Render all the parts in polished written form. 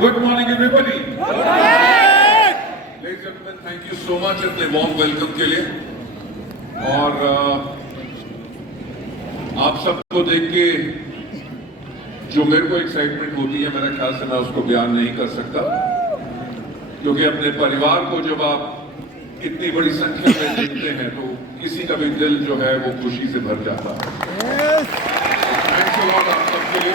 Good morning, everybody. Ladies and gentlemen, thank you so much इतने warm welcome के लिए। और आप सबको देख के जो मेरे को एक्साइटमेंट होती है, मेरे ख्याल से मैं उसको बयान नहीं कर सकता, क्योंकि अपने परिवार को जब आप इतनी बड़ी संख्या में देखते हैं तो किसी का भी दिल जो है वो खुशी से भर जाता है। थैंक्स अ लॉट आप सबके लिए।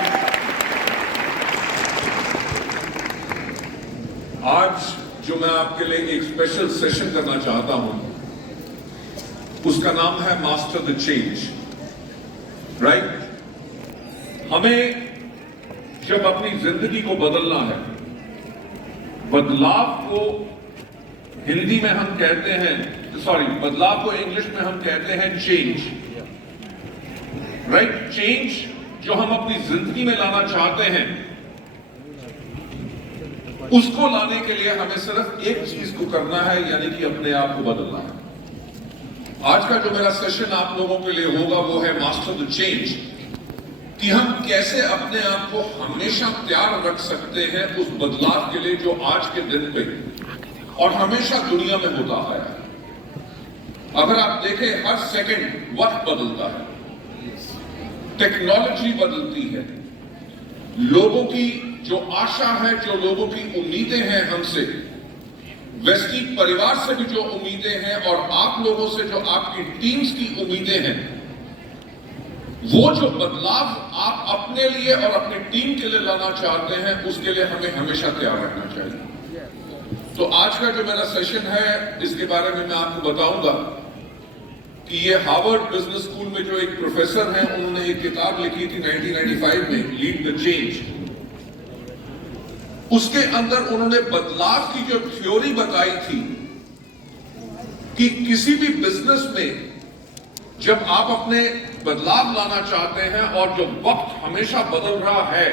आज जो मैं आपके लिए एक स्पेशल सेशन करना चाहता हूं, उसका नाम है मास्टर द चेंज। राइट? हमें जब अपनी जिंदगी को बदलना है, बदलाव को हिंदी में हम कहते हैं, बदलाव को इंग्लिश में हम कहते हैं चेंज। राइट? चेंज जो हम अपनी जिंदगी में लाना चाहते हैं, उसको लाने के लिए हमें सिर्फ एक चीज को करना है, यानी कि अपने आप को बदलना है। आज का जो मेरा सेशन आप लोगों के लिए होगा वो है मास्टर द चेंज, कि हम कैसे अपने आप को हमेशा तैयार रख सकते हैं उस बदलाव के लिए जो आज के दिन पे और हमेशा दुनिया में होता आया है। अगर आप देखें, हर सेकंड वक्त बदलता है, टेक्नोलॉजी बदलती है, लोगों की जो आशा है, जो लोगों की उम्मीदें हैं हमसे, वेस्टी परिवार से भी जो उम्मीदें हैं और आप लोगों से जो आपकी टीम्स की उम्मीदें हैं, वो जो बदलाव आप अपने लिए और अपनी टीम के लिए लाना चाहते हैं, उसके लिए हमें हमेशा तैयार रहना चाहिए। तो आज का जो मेरा सेशन है, इसके बारे में मैं आपको बताऊंगा कि ये हार्वर्ड बिजनेस स्कूल में जो एक प्रोफेसर हैं, उन्होंने एक किताब लिखी थी 1995 में, लीड द चेंज। उसके अंदर उन्होंने बदलाव की जो थ्योरी बताई थी कि किसी भी बिजनेस में जब आप अपने बदलाव लाना चाहते हैं और जो वक्त हमेशा बदल रहा है,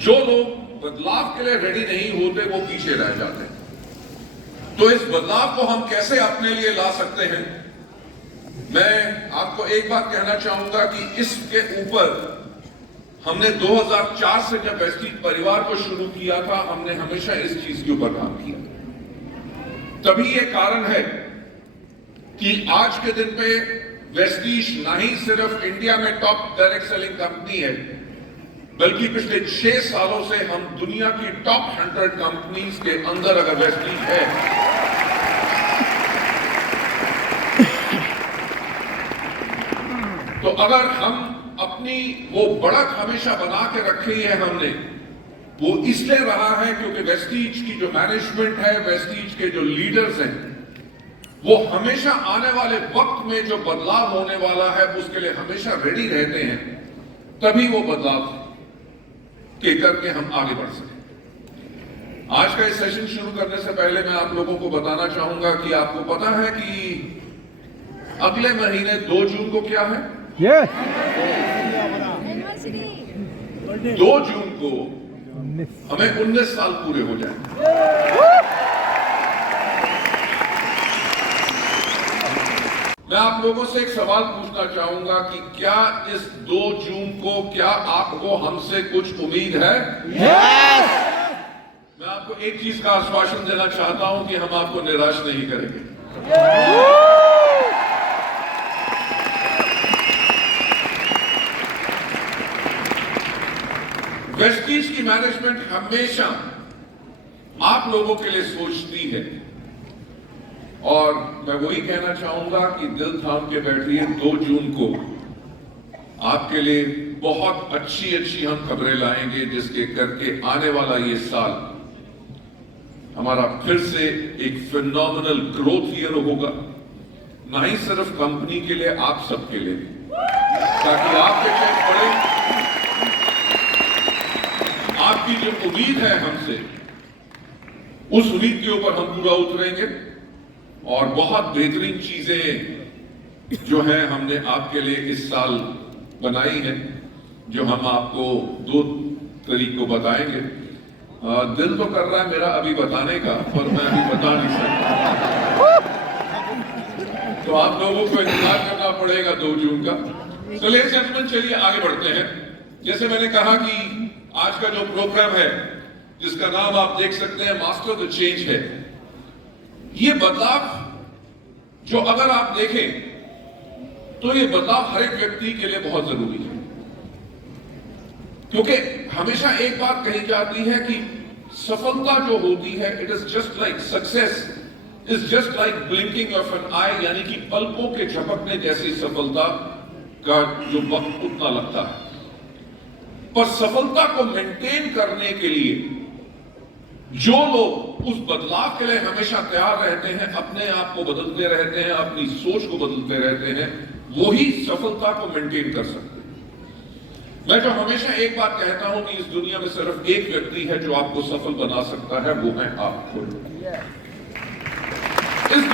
जो लोग बदलाव के लिए रेडी नहीं होते वो पीछे रह जाते हैं। तो इस बदलाव को हम कैसे अपने लिए ला सकते हैं? मैं आपको एक बात कहना चाहूंगा कि इसके ऊपर हमने 2004 से जब वेस्टीज परिवार को शुरू किया था, हमने हमेशा इस चीज के ऊपर काम किया। तभी ये कारण है कि आज के दिन पे वेस्टीज ना ही सिर्फ इंडिया में टॉप डायरेक्ट सेलिंग कंपनी है, बल्कि पिछले 6 सालों से हम दुनिया की टॉप 100 कंपनीज के अंदर अगर वेस्टीज है, तो अगर हम अपनी वो बढ़त हमेशा बना के रखी है हमने, वो इसलिए रहा है क्योंकि वेस्टीज की जो मैनेजमेंट है, वेस्टीज के जो लीडर्स हैं, वो हमेशा आने वाले वक्त में जो बदलाव होने वाला है उसके लिए हमेशा रेडी रहते हैं, तभी वो बदलाव के करके हम आगे बढ़ सकें। आज का इस सेशन शुरू करने से पहले मैं आप लोगों को बताना चाहूंगा कि आपको पता है कि अगले महीने 2 जून को क्या है? 2 जून को हमें 19 साल पूरे हो जाएंगे। मैं आप लोगों से एक सवाल पूछना चाहूंगा कि क्या इस 2 जून को क्या आपको हमसे कुछ उम्मीद है? Yes! मैं आपको एक चीज का आश्वासन देना चाहता हूं कि हम आपको निराश नहीं करेंगे। वेस्टीज की मैनेजमेंट हमेशा आप लोगों के लिए सोचती है, और मैं वही कहना चाहूंगा कि दिल थाम के बैठिए। 2 जून को आपके लिए बहुत अच्छी अच्छी हम खबरें लाएंगे, जिसके करके आने वाला ये साल हमारा फिर से एक फिनोमिनल ग्रोथ ईयर होगा, ना ही सिर्फ कंपनी के लिए, आप सबके लिए, ताकि आपके चेक पड़े। आपकी जो उम्मीद है हमसे, उस उम्मीद के ऊपर हम पूरा उतरेंगे और बहुत बेहतरीन चीजें जो है हमने आपके लिए इस साल बनाई हैं, जो हम आपको 2 तरीकों बताएंगे। दिल तो कर रहा है मेरा अभी बताने का, पर मैं अभी बता नहीं सकता, तो आप लोगों को इंतजार करना पड़ेगा 2 जून का। तो लेडीज जेंटलमैन, चलिए आगे बढ़ते हैं। जैसे मैंने कहा कि आज का जो प्रोग्राम है, जिसका नाम आप देख सकते हैं मास्टर द चेंज है, ये बदलाव जो अगर आप देखें तो ये बदलाव हर एक व्यक्ति के लिए बहुत जरूरी है। क्योंकि हमेशा एक बात कही जाती है कि सफलता जो होती है, it is just like success is just like blinking of an eye, यानी कि पलकों के झपकने जैसी सफलता का जो वक्त उतना लगता है। पर सफलता को मेंटेन करने के लिए जो लोग उस बदलाव के लिए हमेशा तैयार रहते हैं, अपने आप को बदलते रहते हैं, अपनी सोच को बदलते रहते हैं, वही सफलता को मेंटेन कर सकते हैं। मैं जो हमेशा एक बात कहता हूं कि इस दुनिया में सिर्फ एक व्यक्ति है जो आपको सफल बना सकता है, वो है आप खुद। इस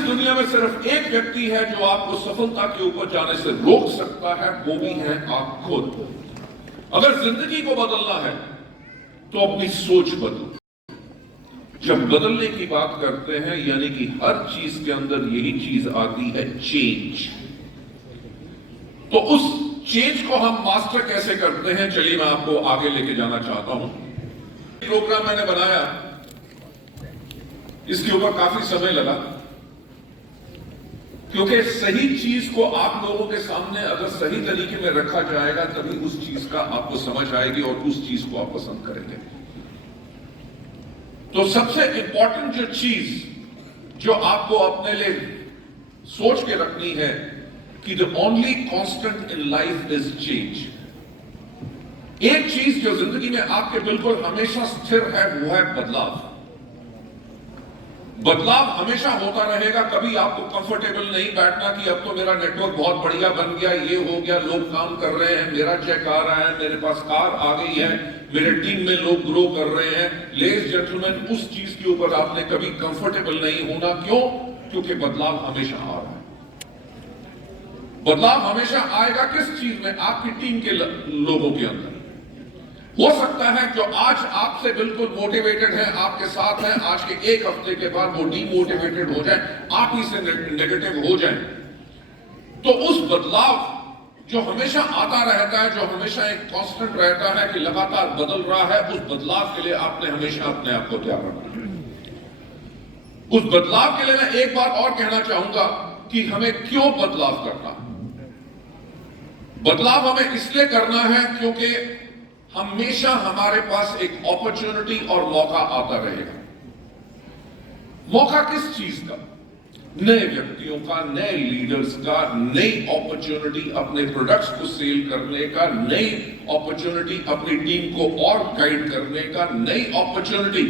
दुनिया में सिर्फ एक व्यक्ति है जो आपको सफलता के ऊपर जाने से रोक सकता है, वो भी है आप खुद। अगर जिंदगी को बदलना है तो अपनी सोच बदलो। जब बदलने की बात करते हैं, यानी कि हर चीज के अंदर यही चीज आती है, चेंज। तो उस चेंज को हम मास्टर कैसे करते हैं, चलिए मैं आपको आगे लेके जाना चाहता हूं। प्रोग्राम मैंने बनाया, इसके ऊपर काफी समय लगा, क्योंकि सही चीज को आप लोगों के सामने अगर सही तरीके में रखा जाएगा, तभी उस चीज का आपको समझ आएगी और उस चीज को आप पसंद करेंगे। तो सबसे इंपॉर्टेंट जो चीज जो आपको अपने लिए सोच के रखनी है कि the only constant in life is change. एक चीज जो जिंदगी में आपके बिल्कुल हमेशा स्थिर है, वो है बदलाव। बदलाव हमेशा होता रहेगा। कभी आपको कंफर्टेबल नहीं बैठना कि अब तो मेरा नेटवर्क बहुत बढ़िया बन गया, ये हो गया, लोग काम कर रहे हैं, मेरा चेक आ रहा है, मेरे पास कार आ गई है, मेरे टीम में लोग ग्रो कर रहे हैं। लेडीज जेंटलमैन, उस चीज के ऊपर आपने कभी कंफर्टेबल नहीं होना। क्यों? क्योंकि बदलाव हमेशा आ रहा है। बदलाव हमेशा आएगा किस चीज में? आपकी टीम के लोगों के अंदर। हो सकता है जो आज आपसे बिल्कुल मोटिवेटेड है, आपके साथ है, आज के एक हफ्ते के बाद वो डीमोटिवेटेड हो जाए, आप ही से नेगेटिव हो जाए। तो उस बदलाव जो हमेशा आता रहता है, जो हमेशा एक कांस्टेंट रहता है कि लगातार बदल रहा है, उस बदलाव के लिए आपने हमेशा अपने आप को तैयार रखना है। उस बदलाव के लिए मैं एक बात और कहना चाहूंगा कि हमें क्यों बदलाव करना। बदलाव हमें इसलिए करना है क्योंकि हमेशा हमारे पास एक अपॉर्चुनिटी और मौका आता रहेगा। मौका किस चीज का? नए व्यक्तियों का, नए लीडर्स का, नई अपॉर्चुनिटी अपने प्रोडक्ट्स को सेल करने का, नई अपॉर्चुनिटी अपनी टीम को और गाइड करने का, नई अपॉर्चुनिटी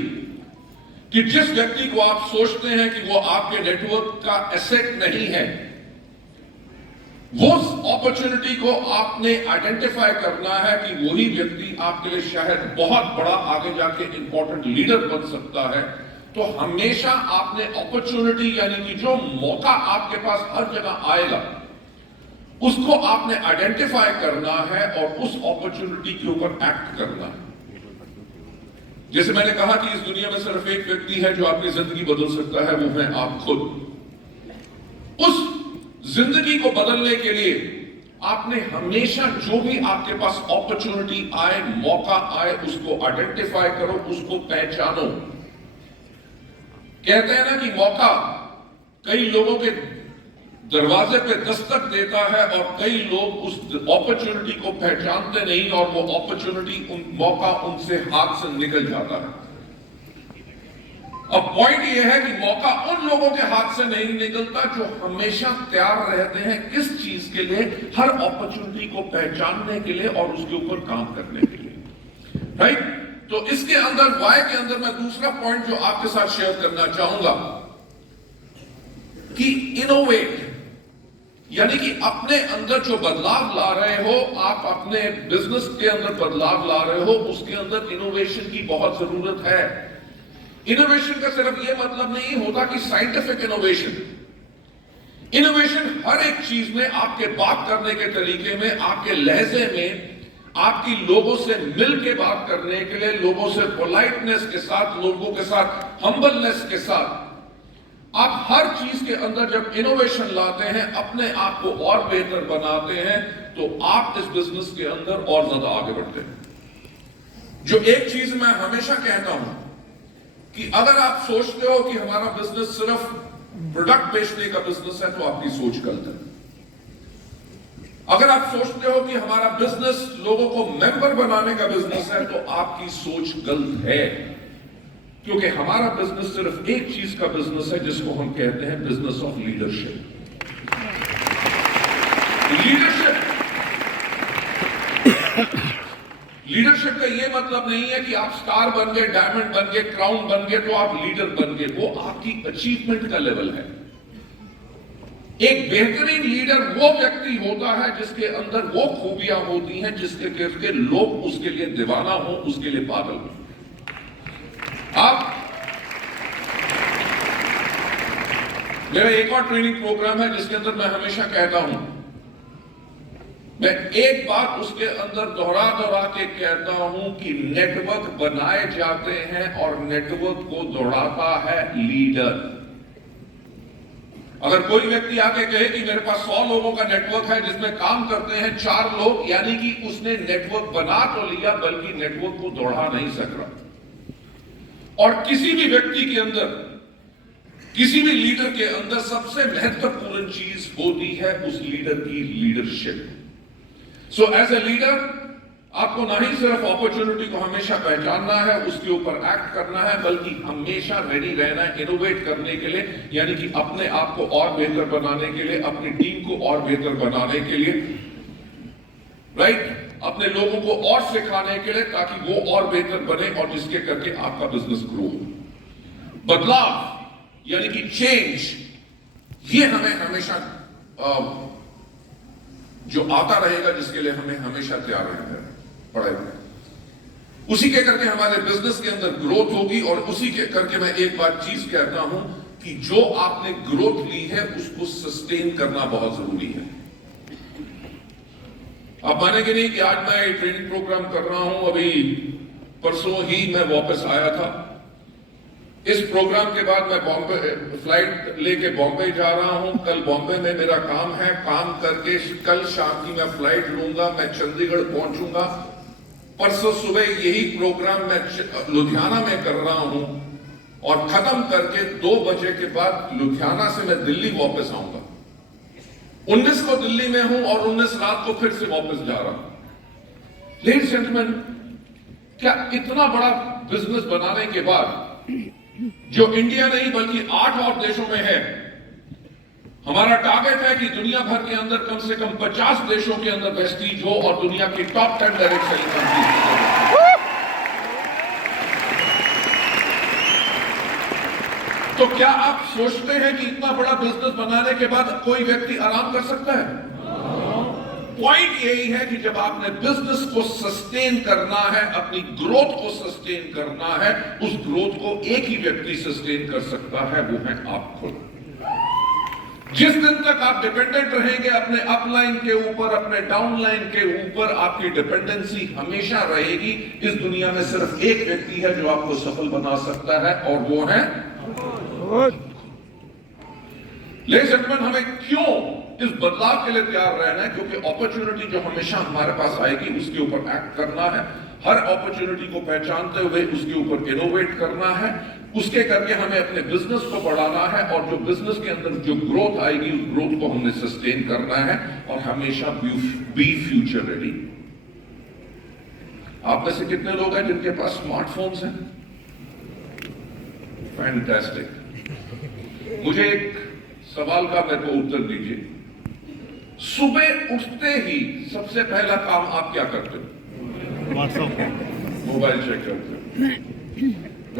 कि जिस व्यक्ति को आप सोचते हैं कि वो आपके नेटवर्क का एसेट नहीं है, वो अपॉर्चुनिटी को आपने आइडेंटिफाई करना है कि वही व्यक्ति आपके लिए शायद बहुत बड़ा आगे जाके इंपॉर्टेंट लीडर बन सकता है। तो हमेशा आपने अपॉर्चुनिटी, यानी कि जो मौका आपके पास हर जगह आएगा, उसको आपने आइडेंटिफाई करना है और उस अपॉर्चुनिटी के ऊपर एक्ट करना है। जैसे मैंने कहा कि इस दुनिया में सिर्फ एक व्यक्ति है जो आपकी जिंदगी बदल सकता है, वो है आप खुद। उस जिंदगी को बदलने के लिए आपने हमेशा जो भी आपके पास अपॉर्चुनिटी आए, मौका आए, उसको आइडेंटिफाई करो, उसको पहचानो। कहते हैं ना कि मौका कई लोगों के दरवाजे पे दस्तक देता है और कई लोग उस अपॉर्चुनिटी को पहचानते नहीं और वो अपॉर्चुनिटी, मौका उनसे हाथ से निकल जाता है। अब पॉइंट ये है कि मौका उन लोगों के हाथ से नहीं निकलता जो हमेशा तैयार रहते हैं किस चीज के लिए? हर अपॉर्चुनिटी को पहचानने के लिए और उसके ऊपर काम करने के लिए। राइट? तो इसके अंदर, वाई के अंदर, मैं दूसरा पॉइंट जो आपके साथ शेयर करना चाहूंगा कि इनोवेट, यानी कि अपने अंदर जो बदलाव ला रहे हो, आप अपने बिजनेस के अंदर बदलाव ला रहे हो, उसके अंदर इनोवेशन की बहुत जरूरत है। इनोवेशन का सिर्फ यह मतलब नहीं होता कि साइंटिफिक इनोवेशन। इनोवेशन हर एक चीज में, आपके बात करने के तरीके में, आपके लहजे में, आपकी लोगों से मिल के बात करने के लिए, लोगों से पोलाइटनेस के साथ, लोगों के साथ हम्बलनेस के साथ आप हर चीज के अंदर जब इनोवेशन लाते हैं, अपने आप को और बेहतर बनाते हैं, तो आप इस बिजनेस के अंदर और ज्यादा आगे बढ़ते हैं। जो एक चीज मैं हमेशा कहता हूं कि अगर आप सोचते हो कि हमारा बिजनेस सिर्फ प्रोडक्ट बेचने का बिजनेस है, तो आपकी सोच गलत है। अगर आप सोचते हो कि हमारा बिजनेस लोगों को मेंबर बनाने का बिजनेस है, तो आपकी सोच गलत है। क्योंकि हमारा बिजनेस सिर्फ एक चीज का बिजनेस है, जिसको हम कहते हैं बिजनेस ऑफ लीडरशिप। लीडरशिप का यह मतलब नहीं है कि आप स्टार बन गए, डायमंड बन गए, क्राउन बन गए तो आप लीडर बन गए। वो आपकी अचीवमेंट का लेवल है। एक बेहतरीन लीडर वो व्यक्ति होता है जिसके अंदर वो खूबियां होती हैं जिसके करके लोग उसके लिए दीवाना हो, उसके लिए पागल हो। आप मेरा एक और ट्रेनिंग प्रोग्राम है जिसके अंदर मैं हमेशा कहता हूं, मैं एक बात उसके अंदर दोहरा दोहरा के कहता हूं कि नेटवर्क बनाए जाते हैं और नेटवर्क को दौड़ाता है लीडर। अगर कोई व्यक्ति आके कहे कि मेरे पास 100 लोगों का नेटवर्क है जिसमें काम करते हैं 4 लोग, यानी कि उसने नेटवर्क बना तो लिया, बल्कि नेटवर्क को दौड़ा नहीं सक रहा। और किसी भी व्यक्ति के अंदर, किसी भी लीडर के अंदर सबसे महत्वपूर्ण चीज होती है उस लीडर की leadership. So as a leader आपको ना ही सिर्फ अपॉर्चुनिटी को हमेशा पहचानना है, उसके ऊपर एक्ट करना है, बल्कि हमेशा रेडी रहना है इनोवेट करने के लिए, यानी कि अपने आप को और बेहतर बनाने के लिए, अपनी टीम को और बेहतर बनाने के लिए, राइट, अपने लोगों को और सिखाने के लिए, ताकि वो और बेहतर बने और जिसके करके आपका बिजनेस ग्रो हो। बदलाव यानी कि चेंज, ये हमें हमेशा जो आता रहेगा, जिसके लिए हमें हमेशा तैयार रहना पड़ेगा। उसी के करके हमारे बिजनेस के अंदर ग्रोथ होगी। और उसी के करके मैं एक बात चीज कहता हूं कि जो आपने ग्रोथ ली है उसको सस्टेन करना बहुत जरूरी है। आप मानेंगे नहीं कि आज मैं ट्रेनिंग प्रोग्राम कर रहा हूं, अभी परसों ही मैं वापस आया था। इस प्रोग्राम के बाद मैं बॉम्बे फ्लाइट लेके बॉम्बे जा रहा हूं। कल बॉम्बे में मेरा काम है, काम करके कल शाम की मैं फ्लाइट लूंगा, मैं चंडीगढ़ पहुंचूंगा। परसों सुबह यही प्रोग्राम मैं लुधियाना में कर रहा हूं और खत्म करके 2 बजे के बाद लुधियाना से मैं दिल्ली वापस आऊंगा। 19 को दिल्ली में हूं और 19 रात को फिर से वापस जा रहा हूं। लेडीज एंड जेंटलमैन, क्या इतना बड़ा बिजनेस बनाने के बाद, जो इंडिया नहीं बल्कि 8 और देशों में है, हमारा टारगेट है कि दुनिया भर के अंदर कम से कम 50 देशों के अंदर वेस्टीज हो और दुनिया की टॉप 10 डायरेक्ट सेलिंग कंपनीज। तो क्या आप सोचते हैं कि इतना बड़ा बिजनेस बनाने के बाद कोई व्यक्ति आराम कर सकता है? पॉइंट यही है कि जब आपने बिजनेस को सस्टेन करना है, अपनी ग्रोथ को सस्टेन करना है, उस ग्रोथ को एक ही व्यक्ति सस्टेन कर सकता है, वो है आप खुद। जिस दिन तक आप डिपेंडेंट रहेंगे अपने अपलाइन के ऊपर, अपने डाउनलाइन के ऊपर, आपकी डिपेंडेंसी हमेशा रहेगी। इस दुनिया में सिर्फ एक व्यक्ति है जो आपको सफल बना सकता है और वो है लेडीज एंड जेंटलमैन। हमें क्यों इस बदलाव के लिए तैयार रहना है? क्योंकि अपॉर्चुनिटी जो हमेशा हमारे पास आएगी उसके ऊपर एक्ट करना है। हर अपॉर्चुनिटी को पहचानते हुए उसके ऊपर इनोवेट करना है। उसके करके हमें अपने बिजनेस को बढ़ाना है और जो बिजनेस के अंदर जो ग्रोथ आएगी उस ग्रोथ को हमने सस्टेन करना है और हमेशा बी फ्यूचर रेडी। आप में से कितने लोग हैं जिनके पास स्मार्टफोन्स हैं? फैंटास्टिक। मुझे एक सवाल का मेरे को उत्तर दीजिए। सुबह उठते ही सबसे पहला काम आप क्या करते हो? मोबाइल चेक करते हो।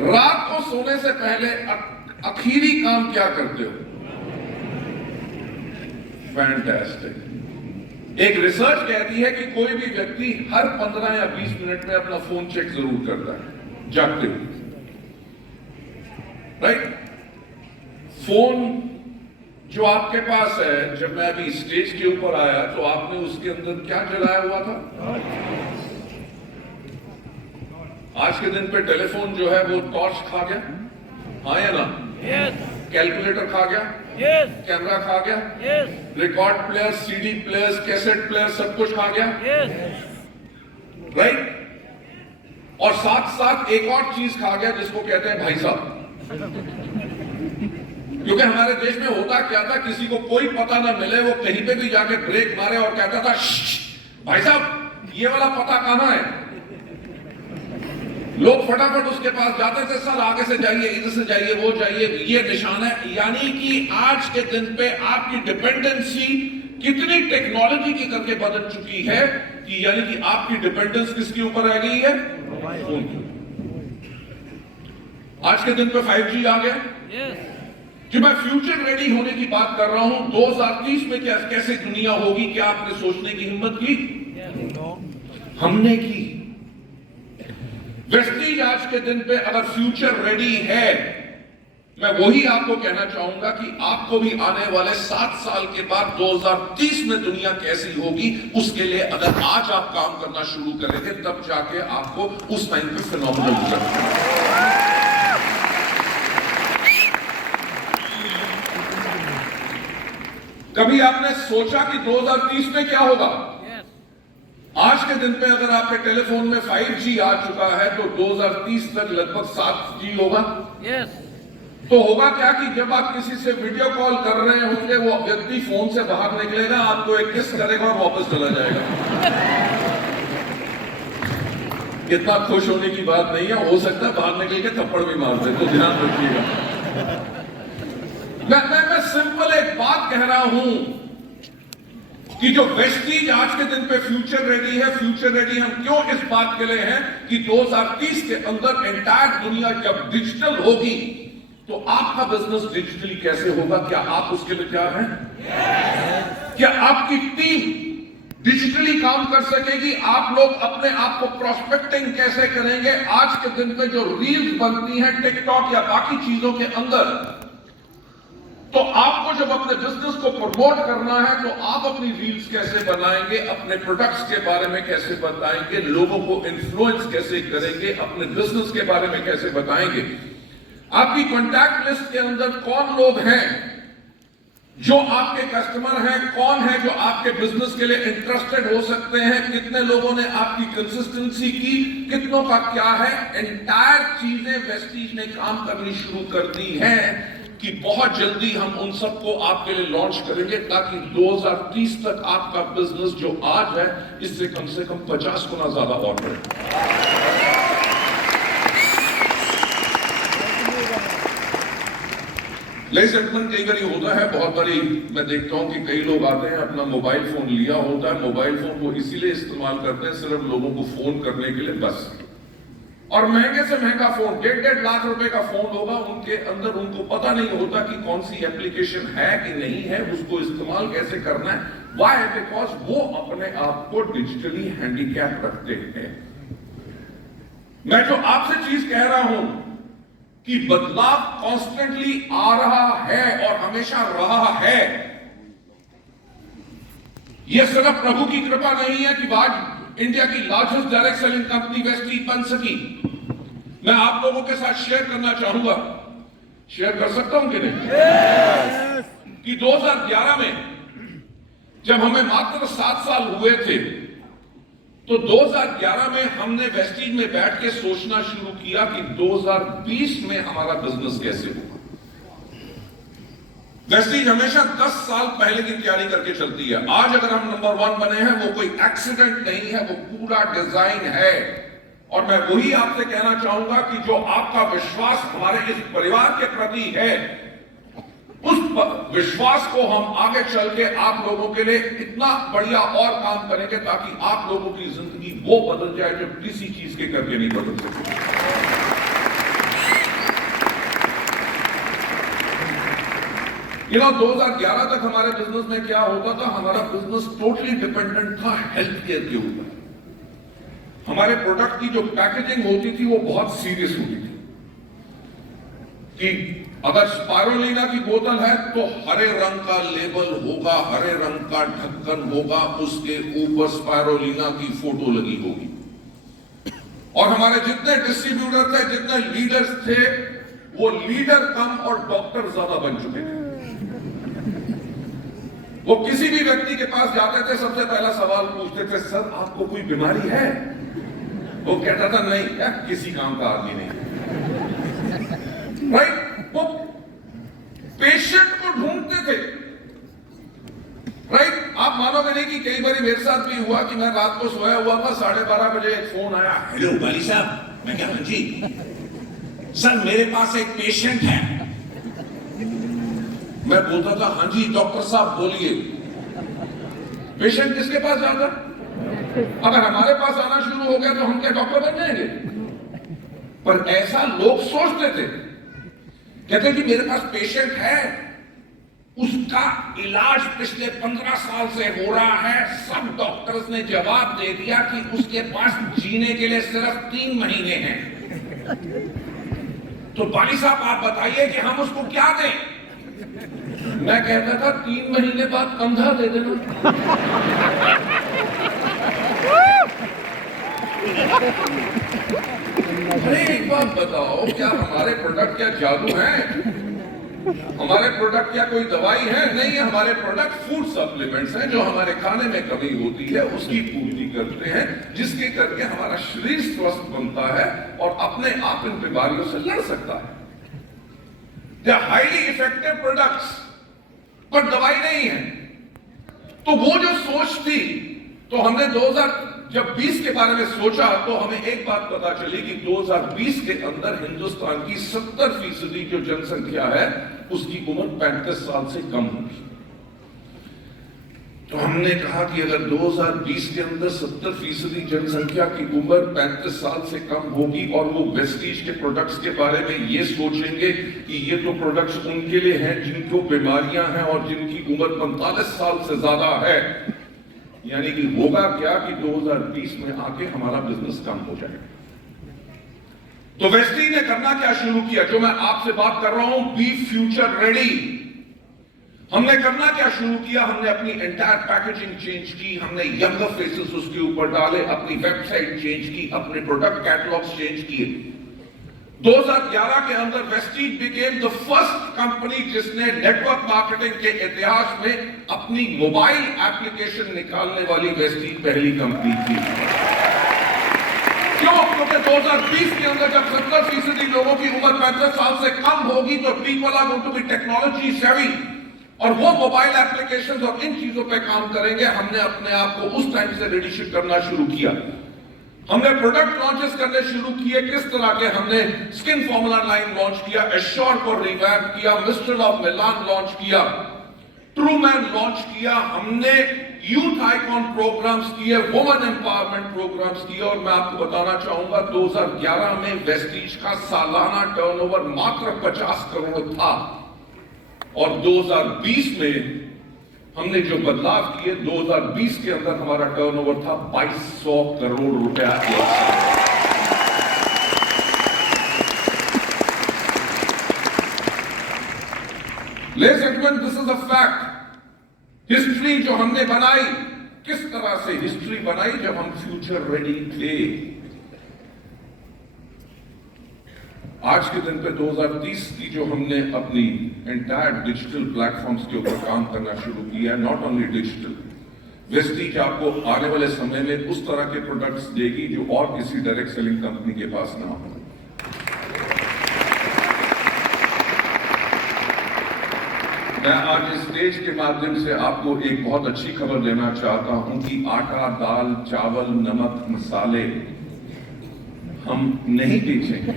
रात को सोने से पहले आखिरी काम क्या करते हो? फैंटास्टिक। एक रिसर्च कहती है कि कोई भी व्यक्ति हर 15 या 20 मिनट में अपना फोन चेक जरूर करता है जागते हुए, राइट। फोन जो आपके पास है, जब मैं अभी स्टेज के ऊपर आया तो आपने उसके अंदर क्या जलाया हुआ था? आज के दिन पे टेलीफोन जो है वो टॉर्च खा गया, हाँ या ना? कैलकुलेटर खा गया, Yes. कैमरा खा गया, Yes. Record player, CD players, cassette player, सब कुछ खा गया, Yes. राइट? और साथ साथ एक और चीज खा गया जिसको कहते हैं भाई साहब। क्योंकि हमारे देश में होता क्या था, किसी को कोई पता ना मिले, वो कहीं पे भी जाके ब्रेक मारे और कहता था भाई साहब ये वाला पता कहां है। लोग फटाफट उसके पास जाते थे, सर आगे से जाइए, इधर से जाइए, वो जाइए, ये निशान है। यानी कि आज के दिन पे आपकी डिपेंडेंसी कितनी टेक्नोलॉजी की करके बदल चुकी है कि यानी कि आपकी डिपेंडेंस किसके ऊपर रह गई है? फोन की। आज के दिन पे 5G आ गया। Yes. कि मैं फ्यूचर रेडी होने की बात कर रहा हूं, 2030 में क्या कैसे दुनिया होगी, क्या आपने सोचने की हिम्मत की? हमने की। वेस्टीज आज के दिन पे अगर फ्यूचर रेडी है, मैं वही आपको कहना चाहूंगा कि आपको भी आने वाले 7 साल के बाद 2030 में दुनिया कैसी होगी, उसके लिए अगर आज आप काम करना शुरू करेंगे तब जाके आपको उस टाइम पे फिनोमिनल रिजल्ट मिलेगा। कभी आपने सोचा कि 2030 में क्या होगा? Yes. आज के दिन पे अगर आपके टेलीफोन में 5G आ चुका है तो 2030 तक लगभग 7G होगा। Yes. तो होगा क्या कि जब आप किसी से वीडियो कॉल कर रहे होंगे, वो व्यक्ति फोन से बाहर निकलेगा, आपको एक किस करेगा और वापस चला जाएगा। इतना खुश होने की बात नहीं है, हो सकता है बाहर निकल के थप्पड़ भी मार दे, तो ध्यान रखिएगा। मैं सिंपल एक बात कह रहा हूं कि जो वेस्टीज आज के दिन पे फ्यूचर रेडी है, फ्यूचर रेडी हम क्यों इस बात के लिए हैं कि 2030 के अंदर एंटायर दुनिया जब डिजिटल होगी तो आपका बिजनेस डिजिटली कैसे होगा? क्या आप उसके लिए तैयार हैं? क्या आपकी टीम डिजिटली काम कर सकेगी? आप लोग अपने आप को प्रोस्पेक्टिंग कैसे करेंगे? आज के दिन पे जो रील्स बनती हैं टिकटॉक या बाकी चीजों के अंदर, तो आपको जब अपने बिजनेस को प्रमोट करना है तो आप अपनी रील्स कैसे बनाएंगे, अपने प्रोडक्ट्स के बारे में कैसे बताएंगे, लोगों को इन्फ्लुएंस कैसे करेंगे, अपने बिजनेस के बारे में कैसे बताएंगे, आपकी कॉन्टैक्ट लिस्ट के अंदर कौन लोग हैं जो आपके कस्टमर हैं, कौन है जो आपके बिजनेस के लिए इंटरेस्टेड हो सकते हैं, कितने लोगों ने आपकी कंसिस्टेंसी की, कितनों का क्या है, एंटायर चीजें वेस्टीज ने काम करनी शुरू कर दी है कि बहुत जल्दी हम उन सबको आपके लिए लॉन्च करेंगे ताकि 2030 तक आपका बिजनेस जो आज है इससे कम से कम 50 गुना ज्यादा और बढ़े। कई बार ये होता है, बहुत बारी मैं देखता हूं कि कई लोग आते हैं, अपना मोबाइल फोन लिया होता है, मोबाइल फोन को इसीलिए इस्तेमाल करते हैं सिर्फ लोगों को फोन करने के लिए बस, और महंगे से महंगा फोन 1.5 लाख रुपए का फोन होगा उनके अंदर, उनको पता नहीं होता कि कौन सी एप्लीकेशन है कि नहीं है, उसको इस्तेमाल कैसे करना है। व्हाई? बिकॉज वो अपने आप को डिजिटली हैंडीकैप रखते हैं। मैं जो आपसे चीज कह रहा हूं कि बदलाव कॉन्स्टेंटली आ रहा है और हमेशा रहा है, यह सिर्फ प्रभु की कृपा नहीं है कि आज इंडिया की largest direct selling company Vestige बन सकी। मैं आप लोगों के साथ शेयर करना चाहूंगा, शेयर कर सकता हूं कि नहीं? yes! कि 2011 में जब हमें मात्र 7 साल हुए थे तो 2011 में हमने वेस्टीज में बैठ के सोचना शुरू किया कि 2020 में हमारा बिजनेस कैसे होगा। वेस्टीज हमेशा 10 साल पहले की तैयारी करके चलती है। आज अगर हम नंबर 1 बने हैं वो कोई एक्सीडेंट नहीं है, वो पूरा डिजाइन है। और मैं वही आपसे कहना चाहूंगा कि जो आपका विश्वास हमारे इस परिवार के प्रति है, उस विश्वास को हम आगे चल के आप लोगों के लिए इतना बढ़िया और काम करेंगे ताकि आप लोगों की जिंदगी वो बदल जाए जो किसी चीज के करके नहीं बदल सकती। 2011 तक हमारे बिजनेस में क्या होता था, हमारा बिजनेस टोटली डिपेंडेंट था हेल्थ केयर के ऊपर। हमारे प्रोडक्ट की जो पैकेजिंग होती थी वो बहुत सीरियस होती थी कि अगर स्पायरुलिना की बोतल है तो हरे रंग का लेबल होगा, हरे रंग का ढक्कन होगा, उसके ऊपर स्पायरुलिना की फोटो लगी होगी। और हमारे जितने डिस्ट्रीब्यूटर थे, जितने लीडर्स थे, वो लीडर कम और डॉक्टर ज्यादा बन चुके थे। वो किसी भी व्यक्ति के पास जाते थे, सबसे पहला सवाल पूछते थे, सर आपको कोई बीमारी है? वो कहता था नहीं यार, किसी काम का आदमी नहीं। राइट? वो पेशेंट को ढूंढते थे। राइट? आप मानोगे नहीं कि कई बार मेरे साथ भी हुआ कि मैं रात को सोया हुआ था, 12:30 बजे एक फोन आया, हेलो वाली साहब, मैं क्या जी सर मेरे पास एक पेशेंट है। मैं बोलता था हाँ जी डॉक्टर साहब बोलिए। पेशेंट किसके पास जाता? अगर हमारे पास आना शुरू हो गया तो हम क्या डॉक्टर बन जाएंगे? पर ऐसा लोग सोचते थे। कहते कि मेरे पास पेशेंट है, उसका इलाज पिछले 15 साल से हो रहा है। सब डॉक्टर्स ने जवाब दे दिया कि उसके पास जीने के लिए सिर्फ 3 महीने हैं। तो बाली साहब आप बताइए कि हम उसको क्या दें? मैं कहता था 3 महीने बाद कंधा दे देना। अरे एक बात बताओ, क्या हमारे प्रोडक्ट क्या जादू हैं? हमारे प्रोडक्ट क्या कोई दवाई है? नहीं, हमारे प्रोडक्ट फूड सप्लीमेंट्स हैं जो हमारे खाने में कमी होती है उसकी पूर्ति करते हैं, जिसके करके हमारा शरीर स्वस्थ बनता है और अपने आप इन बीमारियों से लड़ सकता है। They are highly effective products, पर दवाई नहीं है। तो वो जो सोच थी, तो हमने 2020 के बारे में सोचा तो हमें एक बात पता चली कि 2020 के अंदर हिंदुस्तान की 70% जो जनसंख्या है उसकी उम्र 35 साल से कम होगी। तो हमने कहा कि अगर 2020 के अंदर 70% जनसंख्या की उम्र 35 साल से कम होगी और वो वेस्टीज के प्रोडक्ट्स के बारे में ये सोचेंगे कि ये तो प्रोडक्ट्स उनके लिए हैं जिनको बीमारियां हैं और जिनकी उम्र 45 साल से ज्यादा है, यानी कि होगा क्या कि 2020 में आके हमारा बिजनेस कम हो जाएगा। तो वेस्टीज ने करना क्या शुरू किया? जो मैं आपसे बात कर रहा हूं, बी फ्यूचर रेडी। हमने करना क्या शुरू किया? हमने अपनी एंटायर पैकेजिंग चेंज की, हमने यंगर फेसेस उसके ऊपर डाले, अपनी वेबसाइट चेंज की, अपने प्रोडक्ट कैटलॉग्स चेंज किए। 2011 के अंदर Vestige became the first company जिसने नेटवर्क मार्केटिंग के इतिहास में अपनी मोबाइल एप्लीकेशन निकालने वाली वेस्टीज पहली कंपनी थी। क्यों? क्योंकि 2020 के अंदर जब 70% लोगों की उम्र 35 साल से कम होगी तो people are going to be technology savvy और वो मोबाइल एप्लीकेशंस और इन चीजों पे काम करेंगे। हमने अपने आप को उस टाइम से लीडरशिप करना शुरू किया। हमने प्रोडक्ट लॉन्चेस करने शुरू किए। किस तरह के? हमने स्किन फॉर्मूला लाइन लॉन्च किया, एश्योर को रिवैम्प किया, मिस्टर ऑफ मिलान लॉन्च किया, ट्रू मैन लॉन्च किया, हमने यूथ आइकॉन प्रोग्राम्स किए, वुमेन एम्पावरमेंट प्रोग्राम्स किए। और मैं आपको बताना चाहूंगा 2011 में वेस्टीज का सालाना टर्नओवर मात्र 50 करोड़ था और 2020 में हमने जो बदलाव किए, 2020 के अंदर हमारा टर्नओवर था 2200 करोड़ रुपया एक साल। Ladies and gentleman, this is a fact. History जो हमने बनाई, किस तरह से हिस्ट्री बनाई? जब हम फ्यूचर रेडी थे। आज के दिन पे 2030 की जो हमने अपनी एंटायर डिजिटल प्लेटफॉर्म्स के ऊपर काम करना शुरू किया, नॉट ओनली डिजिटल, वेस्टीज आपको आने वाले समय में उस तरह के प्रोडक्ट्स देगी जो और किसी डायरेक्ट सेलिंग कंपनी के पास ना हो। मैं आज इस स्टेज के माध्यम से आपको एक बहुत अच्छी खबर देना चाहता हूं कि आटा, दाल, चावल, नमक, मसाले हम नहीं बेचेंगे।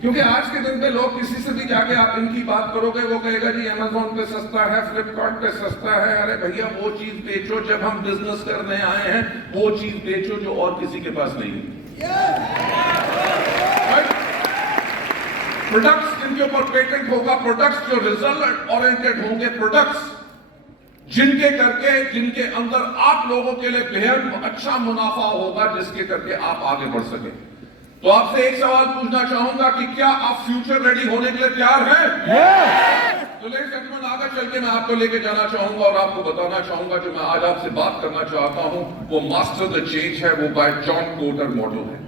क्योंकि आज के दिन पे लोग किसी से भी जाके आप इनकी बात करोगे, वो कहेगा जी अमेज़न पे सस्ता है, फ्लिपकार्ट पे सस्ता है। अरे भैया, वो चीज बेचो जब हम बिजनेस करने आए हैं, वो चीज बेचो जो और किसी के पास नहीं है। प्रोडक्ट्स जिनके ऊपर पेटेंट होगा, प्रोडक्ट्स जो रिजल्ट ओरिएंटेड होंगे, प्रोडक्ट्स जिनके अंदर आप लोगों के लिए बेहद अच्छा मुनाफा होगा, जिसके करके आप आगे बढ़ सके। तो आपसे एक सवाल पूछना चाहूंगा कि क्या आप फ्यूचर रेडी होने के लिए तैयार हैं? तो लेडीज एंड जेंटलमैन, आगे चल के मैं आपको लेके जाना चाहूंगा और आपको बताना चाहूंगा जो मैं आज आपसे बात करना चाहता हूं वो मास्टर द चेंज है, वो बाय जॉन पोर्टर मॉडल है।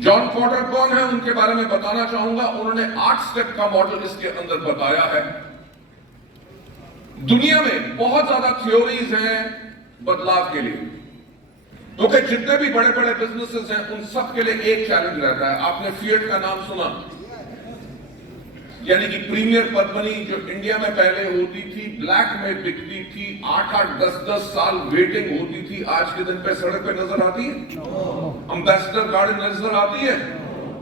जॉन पोर्टर कौन है, उनके बारे में बताना चाहूंगा। उन्होंने 8 स्टेप का मॉडल इसके अंदर बताया है। दुनिया में बहुत ज्यादा थ्योरीज हैं बदलाव के लिए, क्योंकि जितने भी बड़े बड़े बिजनेसेस हैं उन सब के लिए एक चैलेंज रहता है। आपने फिएट का नाम सुना, यानी कि प्रीमियर पद्मनी, जो इंडिया में पहले होती थी, ब्लैक में बिकती थी, 8-8, 10-10 साल वेटिंग होती थी, आज के दिन पे सड़क पे नजर आती है। एम्बेसडर गाड़ी नजर आती है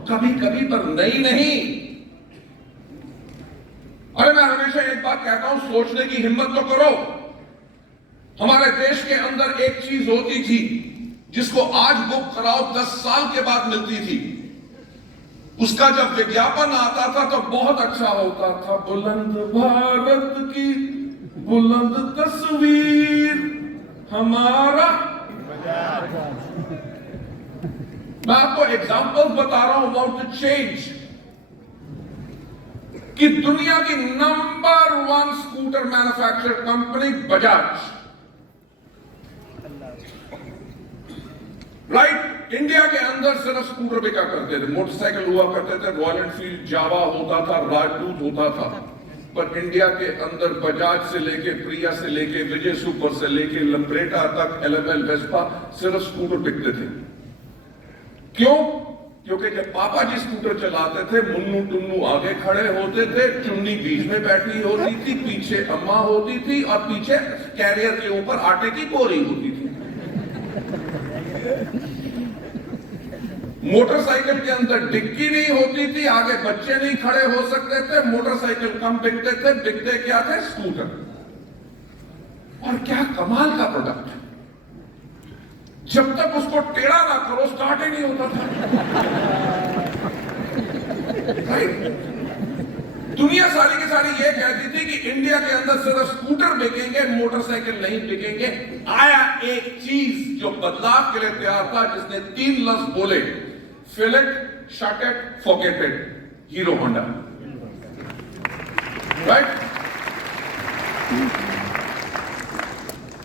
कभी कभी, पर नहीं। अरे मैं हमेशा एक बात कहता हूं, सोचने की हिम्मत तो करो। हमारे देश के अंदर एक चीज होती थी जिसको आज बुक कराओ 10 साल के बाद मिलती थी। उसका जब विज्ञापन आता था तो बहुत अच्छा होता था, बुलंद भारत की बुलंद तस्वीर हमारा। मैं आपको एग्जांपल्स बता रहा हूं अबाउट द चेंज, कि दुनिया की number 1 scooter manufacture company Bajaj, right, India के अंदर सिर्फ स्कूटर बिका करते थे, मोटरसाइकिल हुआ करते थे, रॉयल एनफील्ड, जावा होता था, राजदूत होता था, पर इंडिया के अंदर बजाज से लेके, प्रिया से लेके, विजय सुपर से लेके, लंब्रेटा तक, एलएमएल, वेस्पा, सिर्फ स्कूटर बिकते थे। क्यों? क्योंकि जब पापा जी स्कूटर चलाते थे, मुन्नू टुन्नू आगे खड़े होते थे, चुन्नी बीच में बैठी होती थी, पीछे अम्मा होती थी और पीछे कैरियर के ऊपर आटे की बोरी होती थी। मोटरसाइकिल के अंदर डिक्की नहीं होती थी, आगे बच्चे नहीं खड़े हो सकते थे, मोटरसाइकिल कम बिकते थे, बिकते क्या थे? स्कूटर। और क्या कमाल का प्रोडक्ट है, जब तक उसको टेढ़ा ना करो स्टार्ट ही नहीं होता था। राइट? दुनिया सारी की सारी ये कहती थी कि इंडिया के अंदर सिर्फ स्कूटर बिकेंगे, मोटरसाइकिल नहीं बिकेंगे। आया एक चीज जो बदलाव के लिए तैयार था, जिसने 3 लफ्ज बोले, fill it, shut it, forget it, Hero Honda. Right?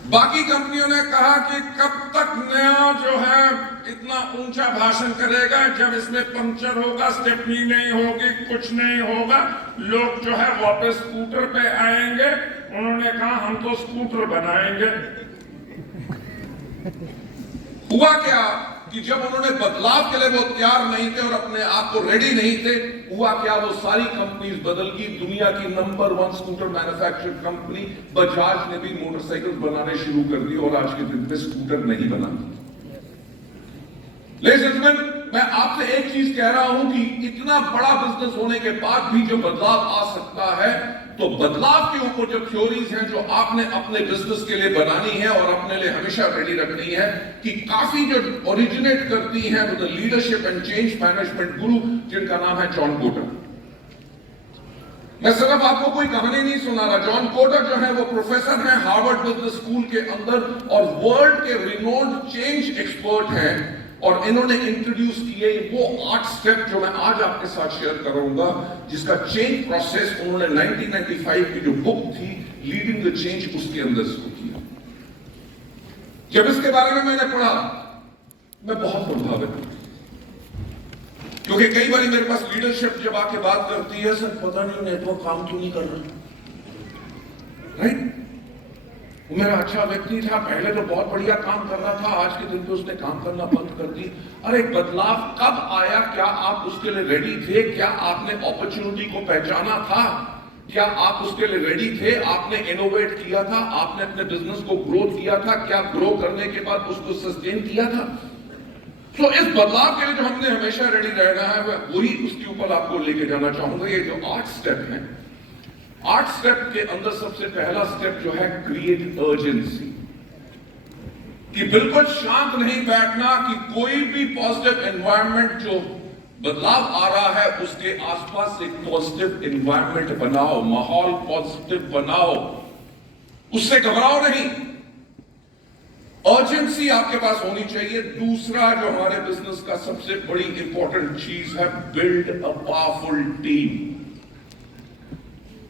बाकी कंपनियों ने कहा कि कब तक नया जो है इतना ऊंचा भाषण करेगा, जब इसमें पंक्चर होगा, स्टेपनी नहीं होगी, कुछ नहीं होगा, लोग जो है वापस स्कूटर पे आएंगे। उन्होंने कहा हम तो स्कूटर बनाएंगे। हुआ क्या कि जब उन्होंने बदलाव के लिए वो तैयार नहीं थे और अपने आप को रेडी नहीं थे, हुआ क्या, वो सारी कंपनीज बदल गई। दुनिया की number 1 scooter manufacture company Bajaj ने भी मोटरसाइकिल बनाने शुरू कर दी और आज के दिन में स्कूटर नहीं बनाती। लेडीज एंड जेंटलमैन, मैं आपसे एक चीज कह रहा हूं कि इतना बड़ा बिजनेस होने के बाद भी जो बदलाव आ सकता है, तो बदलाव के ऊपर जो थ्योरीज हैं जो आपने अपने बिजनेस के लिए बनानी है और अपने लिए हमेशा रेडी रखनी है, कि काफी जो ओरिजिनेट करती हैं वो the leadership and change management गुरु, जिनका नाम है जॉन पोर्टर। मैं सिर्फ आपको कोई कहानी नहीं सुना रहा। जॉन पोर्टर जो है वो प्रोफेसर हैं हार्वर्ड बिजनेस स्कूल के अंदर और वर्ल्ड के रिनोन्ड चेंज एक्सपर्ट हैं, और इन्होंने इंट्रोड्यूस किए वो 8 स्टेप जो मैं आज आपके साथ शेयर करूंगा, जिसका चेंज प्रोसेस उन्होंने 1995 की जो बुक थी लीडिंग द चेंज, उसके अंदर इसको किया। जब इसके बारे में मैंने पढ़ा, मैं बहुत प्रभावित हूं, क्योंकि कई बार मेरे पास लीडरशिप जब आके बात करती है, सर पता नहीं नेटवर्क काम क्यों नहीं कर रहा। राइट? वो मेरा अच्छा व्यक्ति था, पहले तो बहुत बढ़िया काम कर रहा था, आज के दिन पे उसने काम करना बंद कर दी। अरे बदलाव कब आया? क्या आप उसके लिए रेडी थे? क्या आपने अपॉर्चुनिटी को पहचाना था? क्या आप उसके लिए रेडी थे? आपने इनोवेट किया था? आपने अपने बिजनेस को ग्रो किया था? क्या ग्रो करने के बाद उसको सस्टेन किया था? तो इस बदलाव के लिए जो हमने हमेशा रेडी रहना है, वही उसके ऊपर आपको लेके जाना चाहूंगा। ये जो 8 स्टेप हैं, 8 स्टेप के अंदर सबसे पहला स्टेप जो है, क्रिएट अर्जेंसी। कि बिल्कुल शांत नहीं बैठना, कि कोई भी पॉजिटिव एनवायरनमेंट जो बदलाव आ रहा है उसके आसपास एक पॉजिटिव एनवायरनमेंट बनाओ, माहौल पॉजिटिव बनाओ, उससे घबराओ नहीं। अर्जेंसी आपके पास होनी चाहिए। दूसरा जो हमारे बिजनेस का सबसे बड़ी इंपॉर्टेंट चीज है, बिल्ड अ पावरफुल टीम।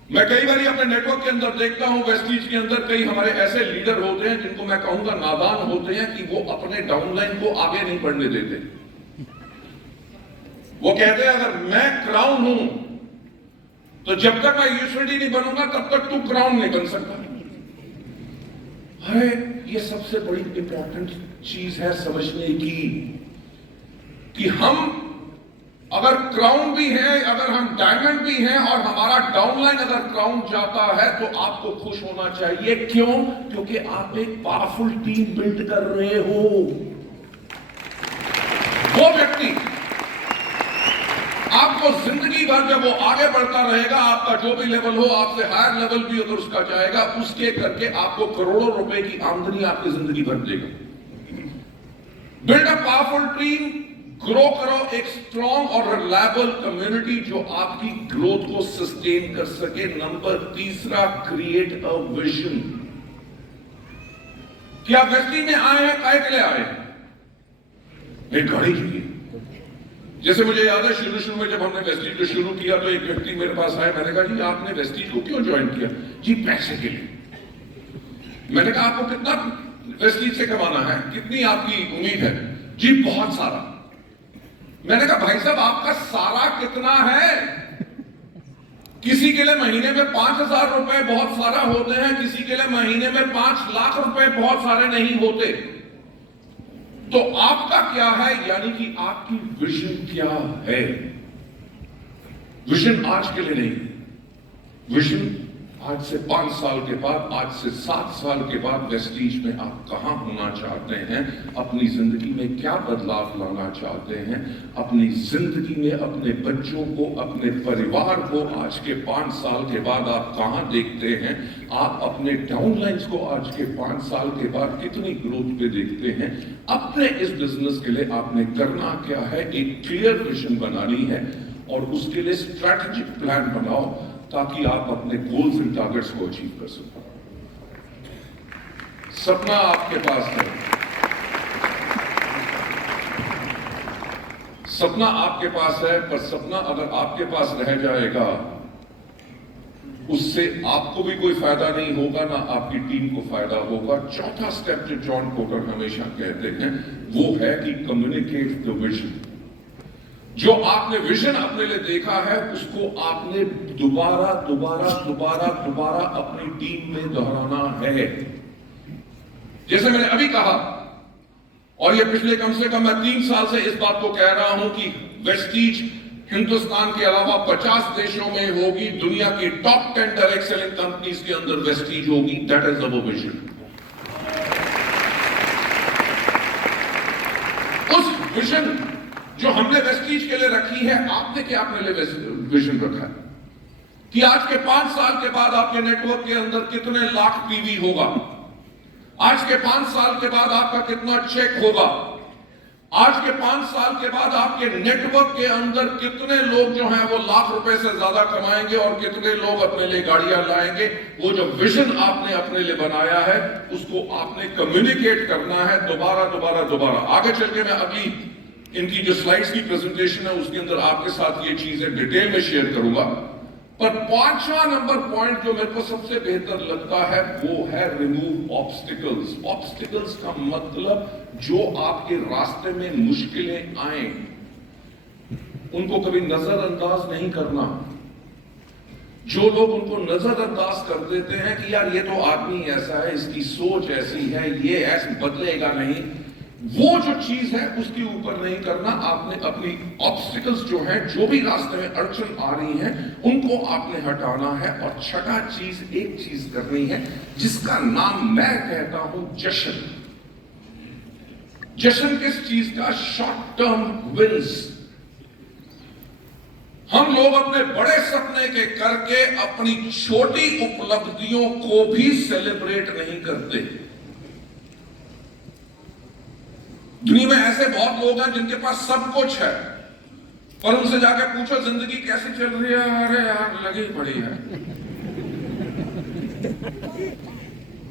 मैं कई बार अपने नेटवर्क के अंदर देखता हूं, वेस्टीज के अंदर कई हमारे ऐसे लीडर होते हैं जिनको मैं कहूंगा नादान होते हैं कि वो अपने डाउनलाइन को आगे नहीं बढ़ने देते। वो कहते हैं अगर मैं क्राउन हूं तो जब तक मैं यूएसडी नहीं बनूंगा तब तक तू क्राउन नहीं बन सकता। अरे ये सबसे बड़ी इंपॉर्टेंट चीज है समझने की कि हम अगर क्राउन भी है, अगर हम डायमंड भी हैं और हमारा डाउनलाइन अगर क्राउन जाता है तो आपको खुश होना चाहिए। क्यों? क्योंकि आप एक पावरफुल टीम बिल्ड कर रहे हो। वो व्यक्ति आपको जिंदगी भर जब वो आगे बढ़ता रहेगा, आपका जो भी लेवल हो, आपसे हायर लेवल भी अगर उसका जाएगा, उसके करके आपको करोड़ों रुपए की आमदनी आपकी जिंदगी भर देगा। Build a powerful team, grow करो एक स्ट्रॉन्ग और रिलायबल कम्युनिटी जो आपकी ग्रोथ को सस्टेन कर सके। नंबर तीसरा, क्रिएट अ विजन। क्या व्यक्ति में आए हैं, काय के लिए आए हैं? एक गाड़ी के लिए। जैसे मुझे याद है शुरू में जब हमने वेस्टीज को शुरू किया तो एक व्यक्ति मेरे पास आया, मैंने कहा जी आपने वेस्टीज को क्यों ज्वाइन किया? जी पैसे के लिए। मैंने कहा आपको कितना वेस्टीज से कमाना है, कितनी आपकी उम्मीद है? जी बहुत सारा। मैंने कहा भाई साहब आपका सारा कितना है? किसी के लिए महीने में 5,000 रुपए बहुत सारा होते हैं, किसी के लिए महीने में 5 लाख रुपए बहुत सारे नहीं होते। तो आपका क्या है, यानी कि आपकी विजन क्या है? विजन आज के लिए नहीं, विजन आज से 5 साल के बाद, आज से 7 साल के बाद वेस्टीज में आप कहां होना चाहते हैं, अपनी जिंदगी में क्या बदलाव लाना चाहते हैं, अपनी जिंदगी में अपने बच्चों को, अपने परिवार को आज के 5 साल के बाद आप कहां देखते हैं, आप अपने डाउनलाइंस को आज के 5 साल के बाद कितनी ग्रोथ पे देखते हैं। अपने इस बिजनेस के लिए आपने करना क्या है, एक क्लियर विजन बनानी है और उसके लिए स्ट्रैटेजिक प्लान बनाओ ताकि आप अपने गोल्स एंड टारगेट्स को अचीव कर सको। सपना आपके पास है, सपना आपके पास है, पर सपना अगर आपके पास रह जाएगा उससे आपको भी कोई फायदा नहीं होगा, ना आपकी टीम को फायदा होगा। चौथा स्टेप जो जॉन कोटर हमेशा कहते हैं वो है कि कम्युनिकेट द विजन। जो आपने विजन अपने लिए देखा है उसको आपने दोबारा दोबारा दोबारा दोबारा अपनी टीम में दोहराना है। जैसे मैंने अभी कहा, और ये पिछले कम से कम मैं 3 साल से इस बात को कह रहा हूं कि वेस्टीज हिंदुस्तान के अलावा 50 देशों में होगी, दुनिया की टॉप 10 डायरेक्ट सेलिंग कंपनीज के अंदर वेस्टीज होगी। That is our vision. उस विजन जो हमने वेस्टीज के लिए रखी है, आपने क्या अपने लिए विजन रखा है कि आज के 5 साल के बाद आपके नेटवर्क के अंदर कितने लाख टीवी होगा, आज के 5 साल के बाद आपका कितना चेक होगा, आज के 5 साल के बाद आपके नेटवर्क के अंदर कितने लोग जो हैं वो लाख रुपए से ज्यादा कमाएंगे और कितने लोग अपने लिए गाड़ियां लाएंगे। वो जो विजन आपने अपने लिए बनाया है उसको आपने कम्युनिकेट करना है दोबारा दोबारा दोबारा। आगे चल के मैं अगली इनकी जो स्लाइड्स की प्रेजेंटेशन है उसके अंदर आपके साथ ये चीजें डिटेल में शेयर करूंगा। पर 5वां नंबर पॉइंट जो मेरे को सबसे बेहतर लगता है वो है रिमूव ऑब्स्टिकल्स। ऑब्स्टिकल्स का मतलब जो आपके रास्ते में मुश्किलें आए उनको कभी नजरअंदाज नहीं करना। जो लोग उनको नजरअंदाज कर देते हैं कि यार ये तो आदमी ऐसा है, इसकी सोच ऐसी है, ये ऐसे बदलेगा नहीं, वो जो चीज है उसके ऊपर नहीं करना। आपने अपनी ऑब्स्टिकल्स जो हैं, जो भी रास्ते में अड़चन आ रही हैं, उनको आपने हटाना है। और छठा चीज, एक चीज करनी है जिसका नाम मैं कहता हूं जश्न। जश्न किस चीज का? Short term wins. हम लोग अपने बड़े सपने के करके अपनी छोटी उपलब्धियों को भी सेलिब्रेट नहीं करते। दुनिया में ऐसे बहुत लोग हैं जिनके पास सब कुछ है, पर उनसे जाकर पूछो जिंदगी कैसे चल रही है, अरे यार लगी पड़ी है।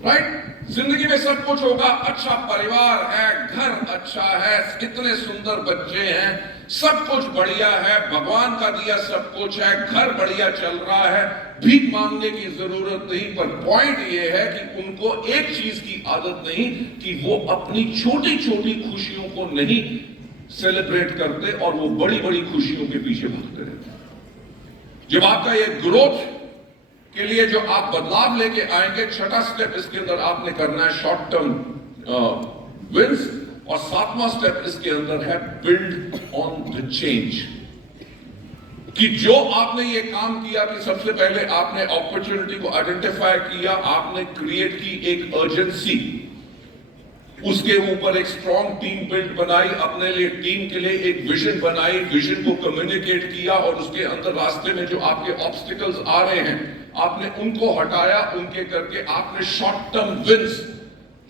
राइट? जिंदगी में सब कुछ होगा, अच्छा परिवार है, घर अच्छा है, कितने सुंदर बच्चे हैं, सब कुछ बढ़िया है, भगवान का दिया सब कुछ है, घर बढ़िया चल रहा है, भीख मांगने की जरूरत नहीं। पर पॉइंट यह है कि उनको एक चीज की आदत नहीं कि वो अपनी छोटी छोटी खुशियों को नहीं सेलिब्रेट करते और वो बड़ी बड़ी खुशियों के पीछे भागते रहते। जब आपका ये ग्रोथ के लिए जो आप बदलाव लेके आएंगे, छठा स्टेप इसके अंदर आपने करना है शॉर्ट टर्म विंस, और सातवां स्टेप इसके अंदर है बिल्ड ऑन द चेंज। कि जो आपने ये काम किया कि सबसे पहले आपने अपॉर्चुनिटी को आइडेंटिफाई किया, आपने क्रिएट की एक अर्जेंसी, उसके ऊपर एक स्ट्रॉन्ग टीम बिल्ड बनाई, अपने लिए टीम के लिए एक विजन बनाई, विजन को कम्युनिकेट किया, और उसके अंदर रास्ते में जो आपके ऑब्स्टिकल्स आ रहे हैं आपने उनको हटाया, उनके करके आपने शॉर्ट टर्म विंस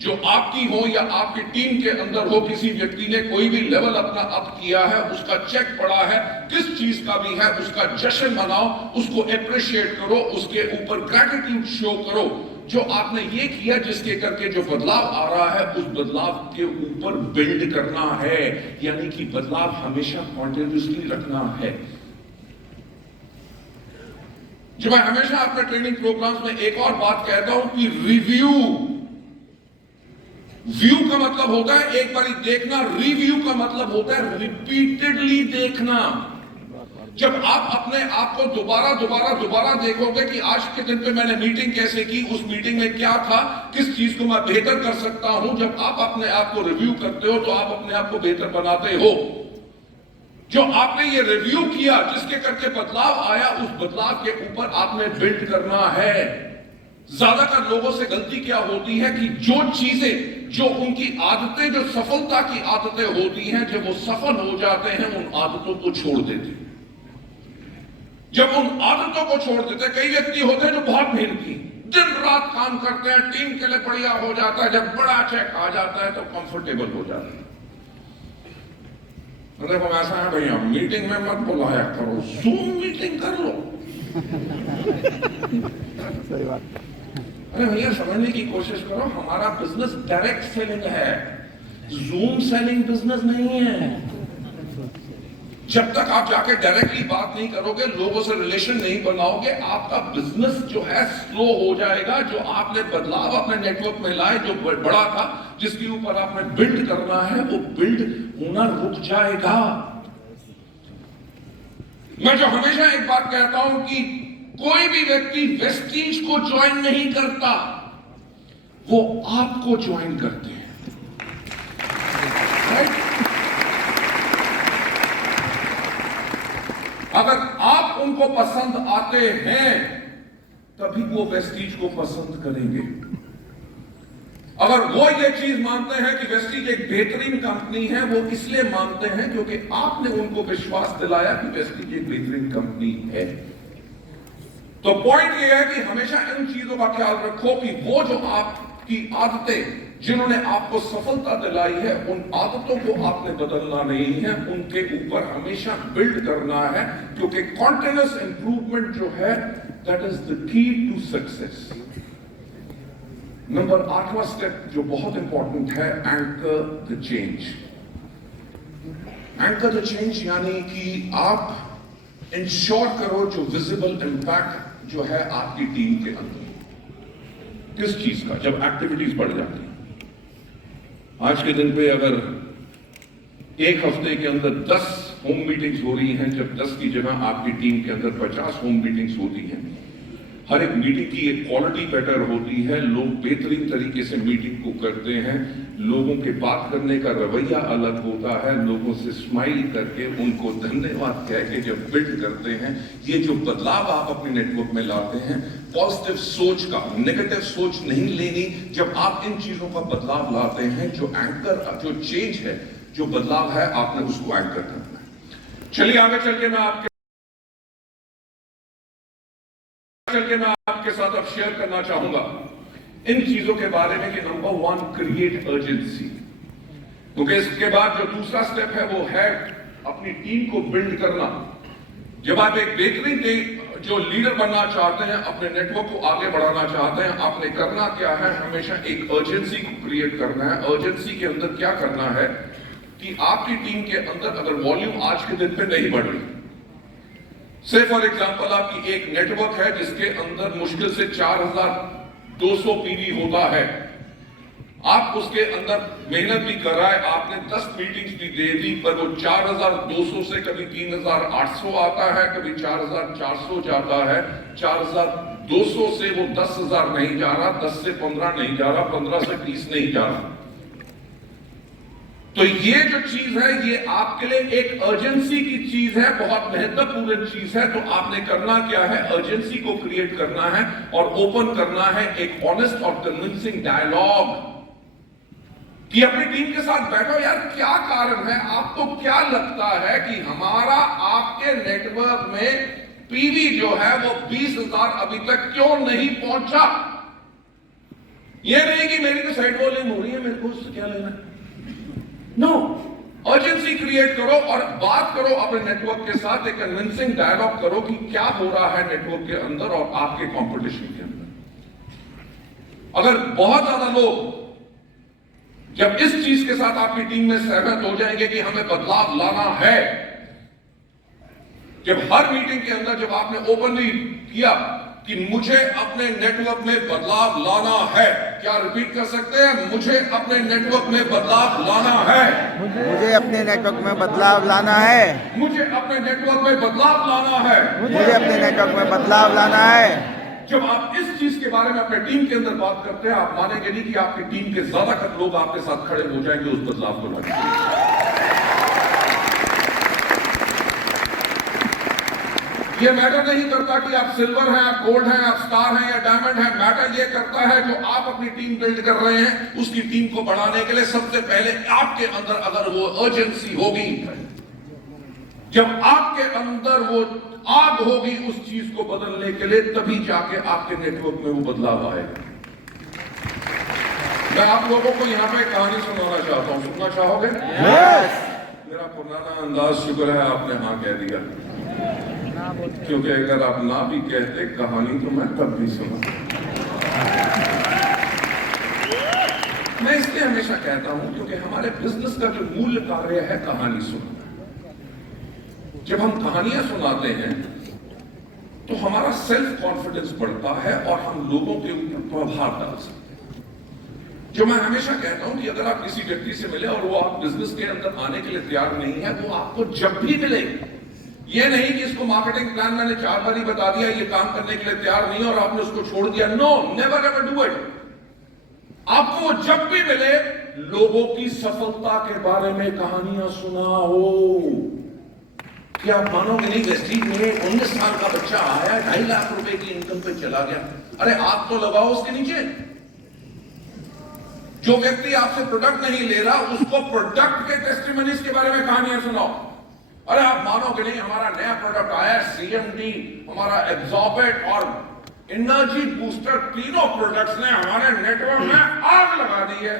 जो आपकी हो या आपकी टीम के अंदर हो, किसी व्यक्ति ने कोई भी लेवल अपना अप किया है, उसका चेक पड़ा है, किस चीज का भी है, उसका जश्न मनाओ, उसको अप्रिशिएट करो, उसके ऊपर ग्रैटिट्यूड शो करो। जो आपने ये किया जिसके करके जो बदलाव आ रहा है उस बदलाव के ऊपर बिल्ड करना है, यानी कि बदलाव हमेशा कॉन्टिन्यूसली रखना है। जो मैं हमेशा अपने ट्रेनिंग प्रोग्राम्स में एक और बात कहता हूं कि रिव्यू, व्यू का मतलब होता है एक बार देखना, रिव्यू का मतलब होता है रिपीटेडली देखना। जब आप अपने आप को दोबारा देखोगे कि आज के दिन पे मैंने मीटिंग कैसे की, उस मीटिंग में क्या था, किस चीज को मैं बेहतर कर सकता हूं, जब आप अपने आप को रिव्यू करते हो तो आप अपने आप को बेहतर बनाते हो। जो आपने ये रिव्यू किया जिसके करके बदलाव आया, उस बदलाव के ऊपर आपने बिल्ड करना है। ज्यादातर लोगों से गलती क्या होती है कि जो चीजें, जो उनकी आदतें, जो सफलता की आदतें होती हैं, जब वो सफल हो जाते हैं उन आदतों को छोड़ देते हैं। जब उन आदतों को छोड़ देते, कई व्यक्ति होते हैं जो बहुत मेहनती, दिन रात काम करते हैं, टीम के लिए बढ़िया हो जाता है, जब बड़ा चेक आ जाता है तो कंफर्टेबल हो जाते हैं। देखो ऐसा है भैया, मीटिंग में मत बुलाया करो, जूम मीटिंग कर लो। सही बात। अरे भैया समझने की कोशिश करो, हमारा बिजनेस डायरेक्ट सेलिंग है, जूम सेलिंग बिजनेस नहीं है। जब तक आप जाके डायरेक्टली बात नहीं करोगे, लोगों से रिलेशन नहीं बनाओगे, आपका बिजनेस जो है स्लो हो जाएगा। जो आपने बदलाव अपने नेटवर्क में लाए, जो बड़ा था, जिसके ऊपर आपने बिल्ड करना है, वो बिल्ड होना रुक जाएगा। मैं जो हमेशा एक बात कहता हूं कि कोई भी व्यक्ति वेस्टीज को ज्वाइन नहीं करता, वो आपको ज्वाइन करते हैं। राइट? अगर आप उनको पसंद आते हैं तभी वो वेस्टीज को पसंद करेंगे। अगर वो ये चीज मानते हैं कि वेस्टीज एक बेहतरीन कंपनी है, वो इसलिए मानते हैं क्योंकि आपने उनको विश्वास दिलाया कि वेस्टीज एक बेहतरीन कंपनी है। तो पॉइंट ये है कि हमेशा इन चीजों का ख्याल रखो कि वो जो आपकी आदतें, जिन्होंने आपको सफलता दिलाई है, उन आदतों को आपने बदलना नहीं है, उनके ऊपर हमेशा बिल्ड करना है, क्योंकि कॉन्टिन्यूअस इंप्रूवमेंट जो है that is the key to success. Number 8वां स्टेप जो बहुत इंपॉर्टेंट है, anchor the change. Anchor the change यानी कि आप इंश्योर करो जो विजिबल इंपैक्ट जो है आपकी टीम के अंदर, किस चीज का, जब एक्टिविटीज बढ़ जाती है। आज के दिन पे अगर एक हफ्ते के अंदर 10 होम मीटिंग्स हो रही हैं, जब 10 की जगह आपकी टीम के अंदर 50 होम मीटिंग्स होती हैं, हर एक मीटिंग की एक क्वालिटी बेटर होती है, लोग बेहतरीन तरीके से मीटिंग को करते हैं, लोगों के बात करने का रवैया अलग होता है, लोगों से स्माइल करके उनको धन्यवाद कह के जब बिल्ड करते हैं, ये जो बदलाव आप अपने नेटवर्क में लाते हैं, पॉजिटिव सोच का, नेगेटिव सोच नहीं लेनी। जब आप इन चीजों का बदलाव लाते हैं, जो एंकर, जो चेंज है, जो बदलाव है, आपने उसको एंकर करना है। चलिए आगे चल के मैं आपके साथ अब शेयर करना चाहूंगा इन चीजों के बारे में कि नंबर 1, क्रिएट अर्जेंसी। क्योंकि इसके बाद जो दूसरा स्टेप है वो है अपनी टीम को बिल्ड करना। जब आप एक बेहतरीन जो लीडर बनना चाहते हैं, अपने नेटवर्क को आगे बढ़ाना चाहते हैं, आपने करना क्या है, हमेशा एक अर्जेंसी को क्रिएट करना है। अर्जेंसी के अंदर क्या करना है, कि आपकी टीम के अंदर अगर वॉल्यूम आज के दिन पे नहीं बढ़ रही, से फॉर एग्जांपल आपकी एक नेटवर्क है जिसके अंदर मुश्किल से 4200 पीवी होता है, आप उसके अंदर मेहनत भी कर रहा है, आपने 10 मीटिंग्स भी दे दी, पर वो 4200 से कभी 3800 आता है, कभी 4400 जाता है, 4200 से वो 10,000 नहीं जा रहा, 10 से 15 नहीं जा रहा, 15 से 30 नहीं जा रहा। तो ये जो चीज है ये आपके लिए एक अर्जेंसी की चीज है, बहुत महत्वपूर्ण चीज है। तो आपने करना क्या है, अर्जेंसी को क्रिएट करना है और ओपन करना है एक ऑनेस्ट और कन्विंसिंग डायलॉग कि अपनी टीम के साथ बैठो, यार क्या कारण है, आपको क्या लगता है कि हमारा आपके नेटवर्क में पीवी जो है वो 20,000 अभी तक क्यों नहीं पहुंचा। यह नहीं कि मेरी तो साइड वॉल्यूम हो रही है, मेरे को उससे क्या लेना है। नो, अर्जेंसी क्रिएट करो और बात करो अपने नेटवर्क के साथ, एक कन्विंसिंग डायलॉग करो कि क्या हो रहा है नेटवर्क के अंदर और आपके कंपटीशन के अंदर। अगर बहुत ज्यादा लोग जब इस चीज के साथ आपकी टीम में सहमत हो जाएंगे कि हमें बदलाव लाना है, जब हर मीटिंग के अंदर जब आपने ओपनली किया कि मुझे अपने नेटवर्क में बदलाव लाना है, क्या रिपीट कर सकते हैं, मुझे अपने नेटवर्क में बदलाव लाना है, मुझे अपने नेटवर्क में बदलाव लाना है, मुझे अपने नेटवर्क में बदलाव लाना है, मुझे अपने नेटवर्क में बदलाव लाना है। जब आप इस चीज के बारे में अपने टीम के अंदर बात करते हैं, आप मानेंगे नहीं कि आपकी टीम के ज्यादातर लोग आपके साथ खड़े हो जाएंगे उस बदलाव को लाने के लिए। ये मैटर नहीं करता कि आप सिल्वर हैं, आप गोल्ड हैं, आप स्टार हैं या डायमंड हैं। मैटर ये करता है जो आप अपनी टीम बिल्ड कर रहे हैं, उसकी टीम को बढ़ाने के लिए सबसे पहले आपके अंदर अगर वो अर्जेंसी होगी, जब आपके अंदर वो आग होगी उस चीज को बदलने के लिए, तभी जाके आपके नेटवर्क में वो बदलाव आएगा। मैं आप लोगों को यहाँ पे कहानी सुनाना चाहता हूँ, सुनना चाहोगे? मेरा पुराना अंदाज, शुक्र है आपने हाँ कह दिया, क्योंकि अगर आप ना भी कहते कहानी तो मैं तब भी सुना। मैं इसलिए हमेशा कहता हूं क्योंकि हमारे बिजनेस का जो मूल कार्य है कहानी सुनना। जब हम कहानियां सुनाते हैं तो हमारा सेल्फ कॉन्फिडेंस बढ़ता है और हम लोगों के ऊपर प्रभाव डाल सकते हैं। जो मैं हमेशा कहता हूं कि अगर आप किसी व्यक्ति से मिले और वो आप बिजनेस के अंदर आने के लिए तैयार नहीं है, तो आपको जब भी मिले, ये नहीं कि इसको मार्केटिंग प्लान मैंने 4 बार ही बता दिया, ये काम करने के लिए तैयार नहीं और आपने उसको छोड़ दिया। No, never ever do it. आपको जब भी मिले लोगों की सफलता के बारे में कहानियां सुनाओ। क्या आप मानोगे नहीं, वेस्टीज में 19 साल का बच्चा आया, 2.5 लाख रुपए की इनकम पे चला गया। अरे आप तो लगाओ उसके नीचे। जो व्यक्ति आपसे प्रोडक्ट नहीं ले रहा, उसको प्रोडक्ट के टेस्टिमनीज के बारे में कहानियां सुनाओ। अरे आप मानोगे नहीं, हमारा नया प्रोडक्ट आया CMD, हमारा एब्जॉर्बेट और एनर्जी बूस्टर, तीनों प्रोडक्ट्स ने हमारे नेटवर्क में आग लगा दी है।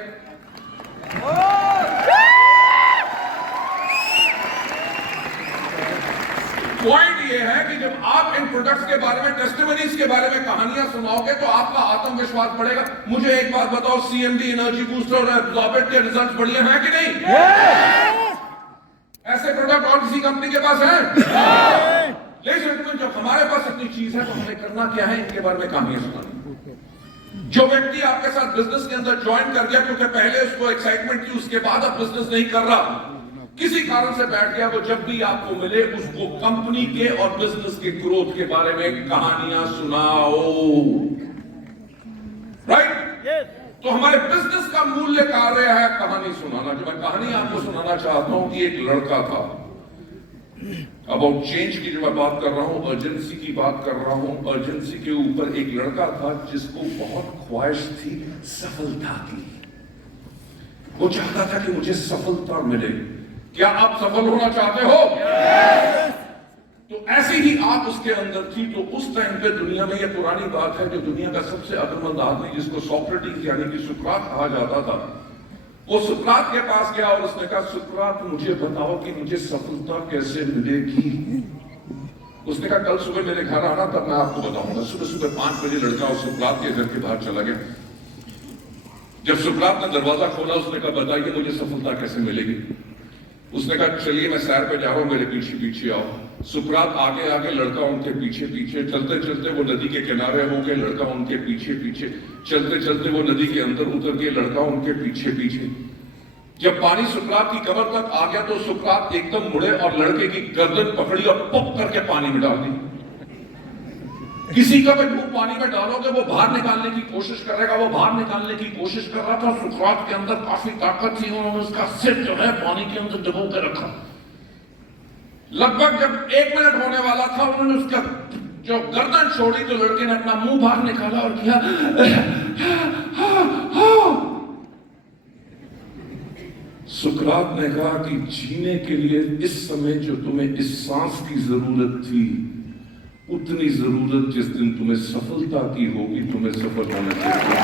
पॉइंट ये है कि जब आप इन प्रोडक्ट्स के बारे में, टेस्टिमनीज के बारे में कहानियां सुनाओगे तो आपका आत्मविश्वास बढ़ेगा। मुझे एक बात बताओ, CMD, एनर्जी बूस्टर और एब्जॉर्बेट के रिजल्ट बढ़िया हैं कि नहीं? ऐसे प्रोडक्ट और किसी कंपनी के पास है? लेकिन जब हमारे पास अपनी चीज है तो हमें करना क्या है, इनके बारे में कहानियां सुनानी। जो व्यक्ति आपके साथ बिजनेस के अंदर ज्वाइन कर गया क्योंकि पहले उसको एक्साइटमेंट थी, उसके बाद अब बिजनेस नहीं कर रहा, किसी कारण से बैठ गया, तो जब भी आपको मिले उसको कंपनी के और बिजनेस के ग्रोथ के बारे में कहानियां सुनाओ। राइट? तो हमारे बिजनेस का मूल्य कार्य है कहानी सुनाना। जो मैं कहानी आपको सुनाना चाहता हूं कि एक लड़का था, अबाउट चेंज की जो मैं बात कर रहा हूं, अर्जेंसी की बात कर रहा हूं, अर्जेंसी के ऊपर एक लड़का था जिसको बहुत ख्वाहिश थी सफलता की। वो चाहता था कि मुझे सफलता मिले। क्या आप सफल होना चाहते हो? तो ऐसी ही आप उसके अंदर थी। तो उस टाइम पे दुनिया में, ये पुरानी बात है, जो दुनिया का सबसे अक्लमंद आदमी जिसको सोक्रेटिस यानी कि सुकरात कहा जाता था, वो सुकरात के पास गया और उसने कहा, सुकरात मुझे बताओ कि मुझे सफलता कैसे मिलेगी। उसने कहा कल सुबह मेरे घर आना, तब मैं आपको बताऊंगा। सुबह सुबह 5 बजे लड़का और सुकरात के घर के बाहर चला गया। जब सुकरात ने दरवाजा खोला, उसने कहा बताइए मुझे सफलता कैसे मिलेगी। उसने कहा चलिए मैं सैर पे जा रहा हूं, मेरे पीछे पीछे आओ। सुकरात आगे आगे, लड़का उनके पीछे पीछे। चलते चलते वो नदी के किनारे हो गए, लड़का उनके पीछे पीछे। चलते चलते वो नदी के अंदर उतर गए, लड़का उनके पीछे पीछे। जब पानी सुकरात की कमर तक आ गया तो सुकरात एकदम मुड़े और लड़के की गर्दन पकड़ी और पप करके पानी में डाल दी। किसी का भी मुंह पानी में डालोगे वो बाहर निकालने की कोशिश करेगा, वो बाहर निकालने की कोशिश कर रहा था। सुकरात के अंदर काफी ताकत थी, उन्होंने उसका सिर जो है पानी के अंदर डुबो के रखा। लगभग जब 1 मिनट होने वाला था, उन्होंने उसका जो गर्दन छोड़ी तो लड़के ने अपना मुंह बाहर निकाला और किया सुकरात ने कहा कि जीने के लिए इस समय जो तुम्हें इस सांस की जरूरत थी, उतनी जरूरत जिस दिन तुम्हें सफलता की होगी, तुम्हें सफल होने चाहिए।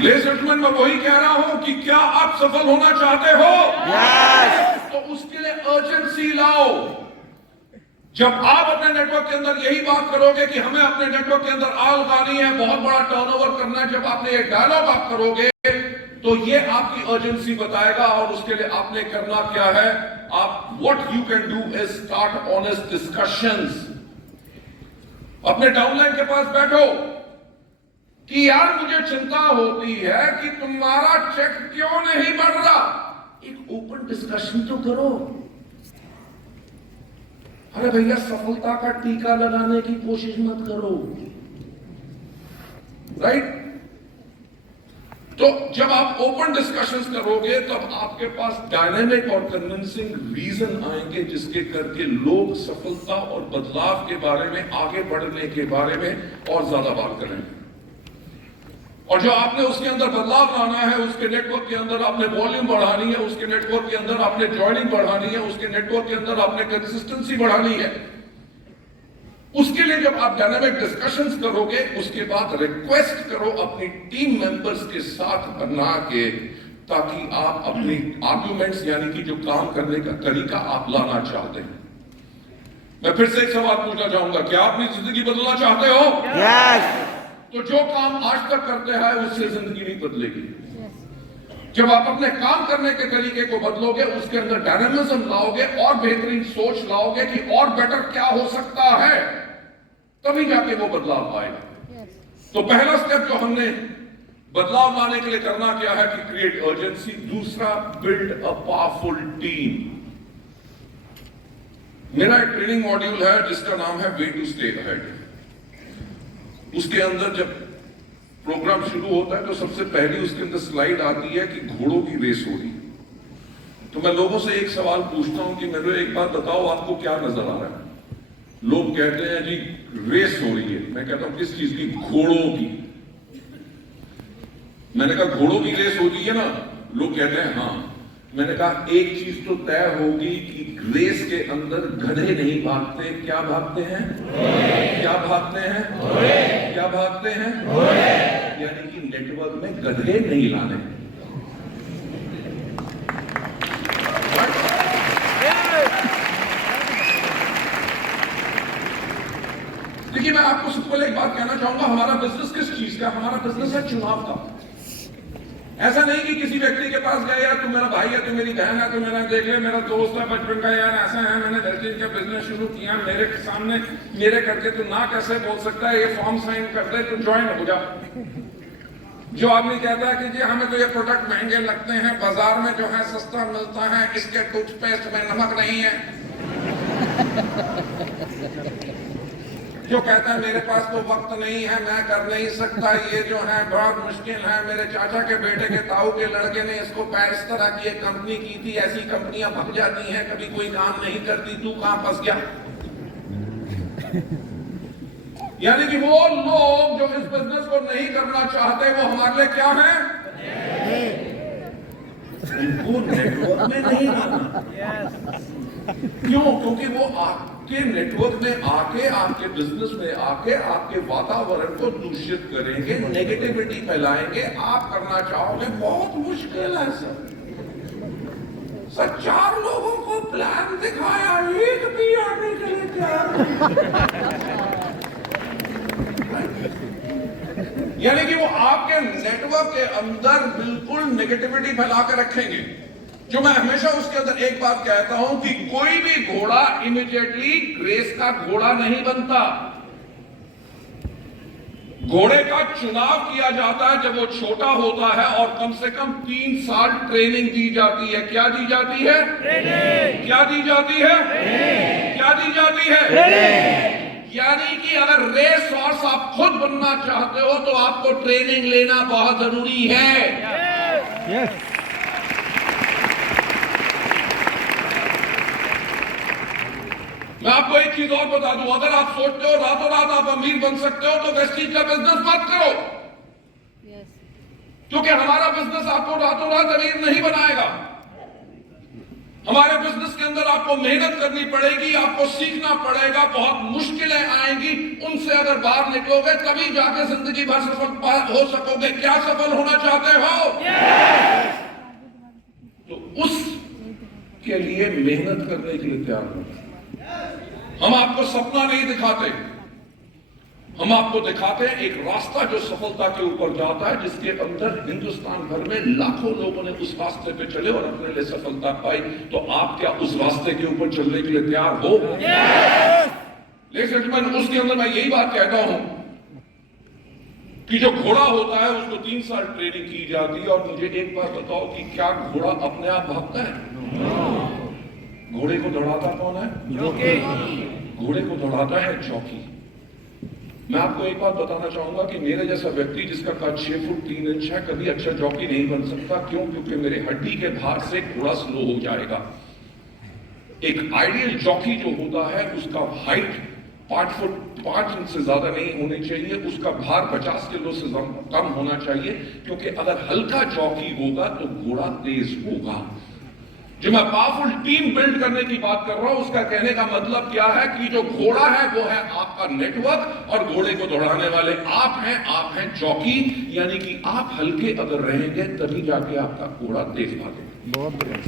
लेडीज एंड जेंटलमैन, मैं वही कह रहा हूं कि क्या आप सफल होना चाहते हो? यस। तो उसके लिए अर्जेंसी लाओ। जब आप अपने नेटवर्क के अंदर यही बात करोगे कि हमें अपने नेटवर्क के अंदर आग लगानी है, बहुत बड़ा टर्नओवर करना है, जब आपने ये डायलॉग आप करोगे तो ये आपकी अर्जेंसी बताएगा। और उसके लिए आपने करना क्या है? आप what you can do is start honest discussions. अपने डाउनलाइन के पास बैठो कि यार मुझे चिंता होती है कि तुम्हारा चेक क्यों नहीं बढ़ रहा। एक ओपन डिस्कशन तो करो। अरे भैया, सफलता का टीका लगाने की कोशिश मत करो, राइट? तो जब आप ओपन डिस्कशंस करोगे तब आपके पास डायनेमिक और कन्विंसिंग रीजन आएंगे जिसके करके लोग सफलता और बदलाव के बारे में, आगे बढ़ने के बारे में और ज्यादा बात करेंगे। और जो आपने उसके अंदर बदलाव लाना है, उसके नेटवर्क के अंदर आपने वॉल्यूम बढ़ानी है, उसके नेटवर्क के अंदर आपने ज्वाइनिंग बढ़ानी है, उसके नेटवर्क के अंदर आपने कंसिस्टेंसी बढ़ानी है। उसके लिए जब आप डायनामिक डिस्कशंस करोगे, उसके बाद रिक्वेस्ट करो अपनी टीम मेंबर्स के साथ बना के, ताकि आप अपनी आर्गुमेंट्स यानी कि जो काम करने का तरीका आप लाना चाहते हैं। मैं फिर से एक सवाल पूछना चाहूंगा, क्या आप अपनी जिंदगी बदलना चाहते हो? यस। तो जो काम आज तक करते हैं उससे जिंदगी नहीं बदलेगी। जब आप अपने काम करने के तरीके को बदलोगे, उसके अंदर डायनामिज्म लाओगे और बेहतरीन सोच लाओगे कि और बेटर क्या हो सकता है, तभी जाके वो बदलाव आएगा। तो पहला स्टेप जो हमने बदलाव लाने के लिए करना क्या है कि क्रिएट अर्जेंसी। दूसरा, बिल्ड अ पावरफुल टीम। मेरा एक ट्रेनिंग मॉड्यूल है जिसका नाम है वे टू स्टे अहेड। उसके अंदर जब प्रोग्राम शुरू होता है तो सबसे पहली उसके अंदर स्लाइड आती है कि घोड़ों की रेस हो रही है। तो मैं लोगों से एक सवाल पूछता हूं कि मेरे एक बात बताओ, आपको क्या नजर आ रहा है? लोग कहते हैं जी रेस हो रही है। मैं कहता हूं किस चीज की? घोड़ों की। मैंने कहा घोड़ों की रेस होती है ना? लोग कहते हैं हाँ। मैंने कहा एक चीज तो तय होगी कि रेस के अंदर गधे नहीं भागते। क्या भागते हैं? क्या भागते हैं? क्या भागते हैं? यानी कि नेटवर्क में गधे नहीं लाने। देखिए, मैं आपको सबसे पहले एक बात कहना चाहूंगा, हमारा बिजनेस किस चीज का? हमारा बिजनेस है चुनाव का। ऐसा नहीं कि किसी व्यक्ति के पास गए, यार तू मेरा भाई है, तू मेरी बहन है, तू मेरा देख ले, मेरा दोस्त है बचपन का, यार ऐसा है, मैंने घर चीज का बिजनेस शुरू किया, मेरे सामने मेरे करके तू ना कैसे बोल सकता है? ये फॉर्म साइन कर दे, तू ज्वाइन हो जा। जो आदमी कहता है कि जी हमें तो ये प्रोडक्ट महंगे लगते हैं, बाजार में जो है सस्ता मिलता है, इसके टूथपेस्ट में नमक नहीं है। जो कहता है मेरे पास तो वक्त नहीं है, मैं कर नहीं सकता, ये जो है बहुत मुश्किल है, मेरे चाचा के बेटे के ताऊ के लड़के ने इसको इस तरह की एक कंपनी की थी, ऐसी कंपनियां भग जाती हैं, कभी कोई काम नहीं करती, तू कहां फंस गया? यानी कि वो लोग जो इस बिजनेस को नहीं करना चाहते, वो हमारे लिए क्या है? उनको नेटवर्क में नहीं आना। क्यों? क्योंकि वो आपके नेटवर्क में आके, आपके बिजनेस में आके आपके वातावरण को दूषित करेंगे, नेगेटिविटी फैलाएंगे। आप करना चाहोगे, बहुत मुश्किल है सर। 4 लोगों को प्लान दिखाया, एक भी आने के लिए तैयार नहीं। यानी कि वो आपके नेटवर्क के अंदर बिल्कुल नेगेटिविटी फैला के रखेंगे। जो मैं हमेशा उसके अंदर एक बात कहता हूं कि कोई भी घोड़ा इमीडिएटली रेस का घोड़ा नहीं बनता। घोड़े का चुनाव किया जाता है जब वो छोटा होता है और कम से कम 3 साल ट्रेनिंग दी जाती है। क्या दी जाती है? ट्रेनिंग। क्या दी जाती है? ट्रेनिंग। क्या दी जाती है? ट्रेनिंग। यानी कि अगर रेस हॉर्स आप खुद बनना चाहते हो तो आपको ट्रेनिंग लेना बहुत जरूरी है। Yes. मैं आपको एक चीज और बता दूं, अगर आप सोचते हो रातों रात आप अमीर बन सकते हो तो वेस्टीज का बिजनेस मत करो। क्योंकि हमारा बिजनेस आपको रातों रात अमीर नहीं बनाएगा। हमारे बिजनेस के अंदर आपको मेहनत करनी पड़ेगी, आपको सीखना पड़ेगा, बहुत मुश्किलें आएंगी, उनसे अगर बाहर निकलोगे तभी जाके जिंदगी भर सफल हो सकोगे। क्या सफल होना चाहते हो? तो उसके लिए मेहनत करने के लिए तैयार हो। हम आपको सपना नहीं दिखाते, हम आपको दिखाते हैं एक रास्ता जो सफलता के ऊपर जाता है, जिसके अंदर हिंदुस्तान भर में लाखों लोगों ने उस रास्ते पे चले और अपने लिए सफलता पाई। तो आप क्या उस रास्ते के ऊपर चलने के लिए तैयार हो? लेकिन उसके अंदर मैं यही बात कहता हूं कि जो घोड़ा होता है उसको 3 साल ट्रेनिंग की जाती है। और मुझे एक बात बताओ कि क्या घोड़ा अपने आप भागता है? घोड़े को दौड़ाता कौन है? जॉकी। घोड़े को दौड़ाता है जॉकी। मैं आपको एक बात बताना चाहूंगा कि मेरे जैसा व्यक्ति जिसका कद 6 फुट 3 इंच है कभी अच्छा जॉकी नहीं बन सकता। क्यों? क्योंकि मेरे हड्डी के भार से घोड़ा स्लो हो जाएगा। एक आइडियल जॉकी जो होता है उसका हाइट 5 फुट 5 इंच से ज्यादा नहीं होनी चाहिए, उसका भार 50 किलो से कम होना चाहिए। क्योंकि अगर हल्का जॉकी होगा तो घोड़ा तेज होगा। जो मैं पावरफुल टीम बिल्ड करने की बात कर रहा हूं उसका कहने का मतलब क्या है कि जो घोड़ा है वो है आपका नेटवर्क और घोड़े को दौड़ाने वाले आप हैं जॉकी। यानी कि आप हल्के अगर रहेंगे तभी जाके आपका घोड़ा तेज भागेगा। बहुत बढ़िया।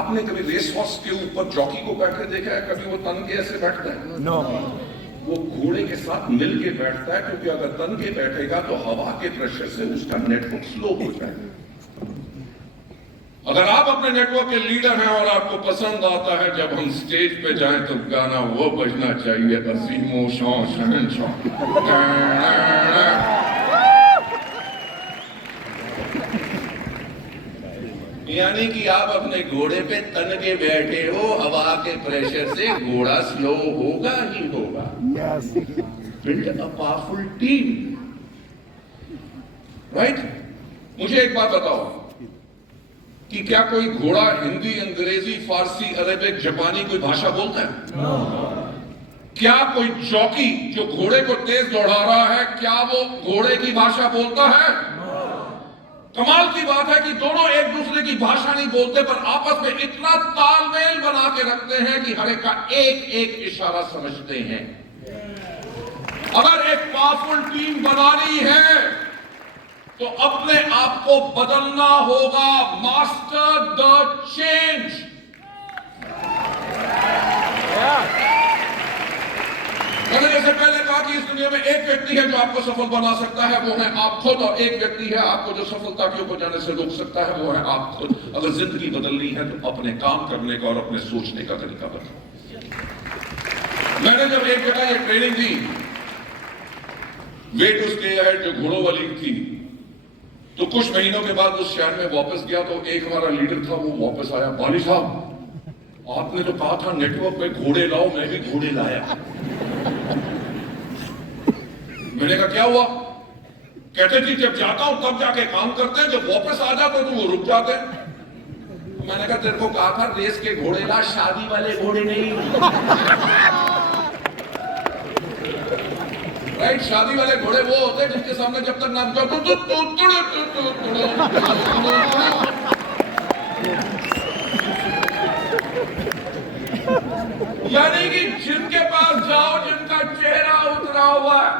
आपने कभी रेस हॉर्स के ऊपर जॉकी को बैठे देखा है? कभी वो तन के ऐसे बैठता है? No. वो घोड़े के साथ मिलके बैठता है, क्योंकि अगर तन के बैठेगा तो हवा के प्रेशर से उसका नेटवर्क स्लो हो जाएगा। अगर आप अपने नेटवर्क के लीडर हैं और आपको पसंद आता है जब हम स्टेज पे जाएं तो गाना वो बजना चाहिए, असीमो शौ यानी कि आप अपने घोड़े पे तन के बैठे हो, हवा के प्रेशर से घोड़ा स्लो होगा ही होगा। Yes. Build a powerful team, right? मुझे एक बात बताओ कि क्या कोई घोड़ा हिंदी, अंग्रेजी, फारसी, अरेबिक, जापानी कोई भाषा बोलता है? क्या कोई जॉकी जो घोड़े को तेज दौड़ा रहा है क्या वो घोड़े की भाषा बोलता है? कमाल की बात है कि दोनों एक दूसरे की भाषा नहीं बोलते पर आपस में इतना तालमेल बना के रखते हैं कि हर एक का एक एक इशारा समझते हैं। अगर एक पावरफुल टीम बनानी है तो अपने आप को बदलना होगा। Master the change. मैंने जैसे पहले कहा कि इस दुनिया में एक व्यक्ति है जो आपको सफल बना सकता है, वो है आप खुद। और एक व्यक्ति है आपको जो सफलता के ऊपर जाने से रोक सकता है, वो है आप खुद। अगर जिंदगी बदलनी है तो अपने काम करने का और अपने सोचने का तरीका बदलो। मैंने जब एक जगह ये ट्रेनिंग दी, वेट उसके हेड जो घोड़ों वाली थी, तो कुछ महीनों के बाद उस शहर में वापस गया तो एक हमारा लीडर था, वो वापस आया। बाली साहब, आपने तो कहा था नेटवर्क पे घोड़े लाओ, मैं भी घोड़े लाया। मैंने कहा क्या हुआ? कहते जी जब जाता हूं तब जाके काम करते हैं, जब वापस आ जाते तो वो रुक जाते हैं। मैंने कहा तेरे को कहा था रेस के घोड़े ला, शादी वाले घोड़े नहीं। राइट? शादी वाले घोड़े वो होते हैं जिनके सामने जब तक नाम यानी कि जिनके पास जाओ जिनका चेहरा उतरा हुआ है,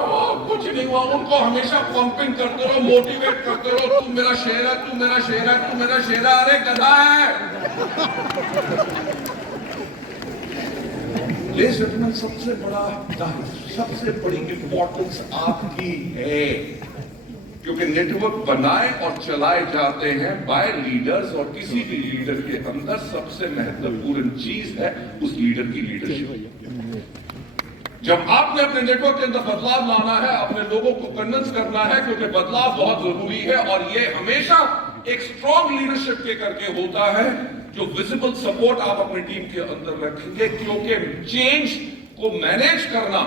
वो कुछ नहीं हुआ, उनको हमेशा पंपिंग करते रहो, मोटिवेट करते रहो। तू मेरा शेर है, तू मेरा शेर है, तू मेरा शेर है। अरे गधा है। लेकिन सबसे बड़ी इंपॉर्टेंस आपकी है, क्योंकि नेटवर्क बनाए और चलाए जाते हैं बाय लीडर्स, और किसी भी लीडर के अंदर सबसे महत्वपूर्ण चीज है उस लीडर की लीडरशिप। जब आपने अपने नेटवर्क के अंदर बदलाव लाना है, अपने लोगों को कन्विंस करना है, क्योंकि बदलाव बहुत जरूरी है, और ये हमेशा एक स्ट्रॉन्ग लीडरशिप के करके होता है, जो विजिबल सपोर्ट आप अपनी टीम के अंदर रखेंगे, क्योंकि चेंज को मैनेज करना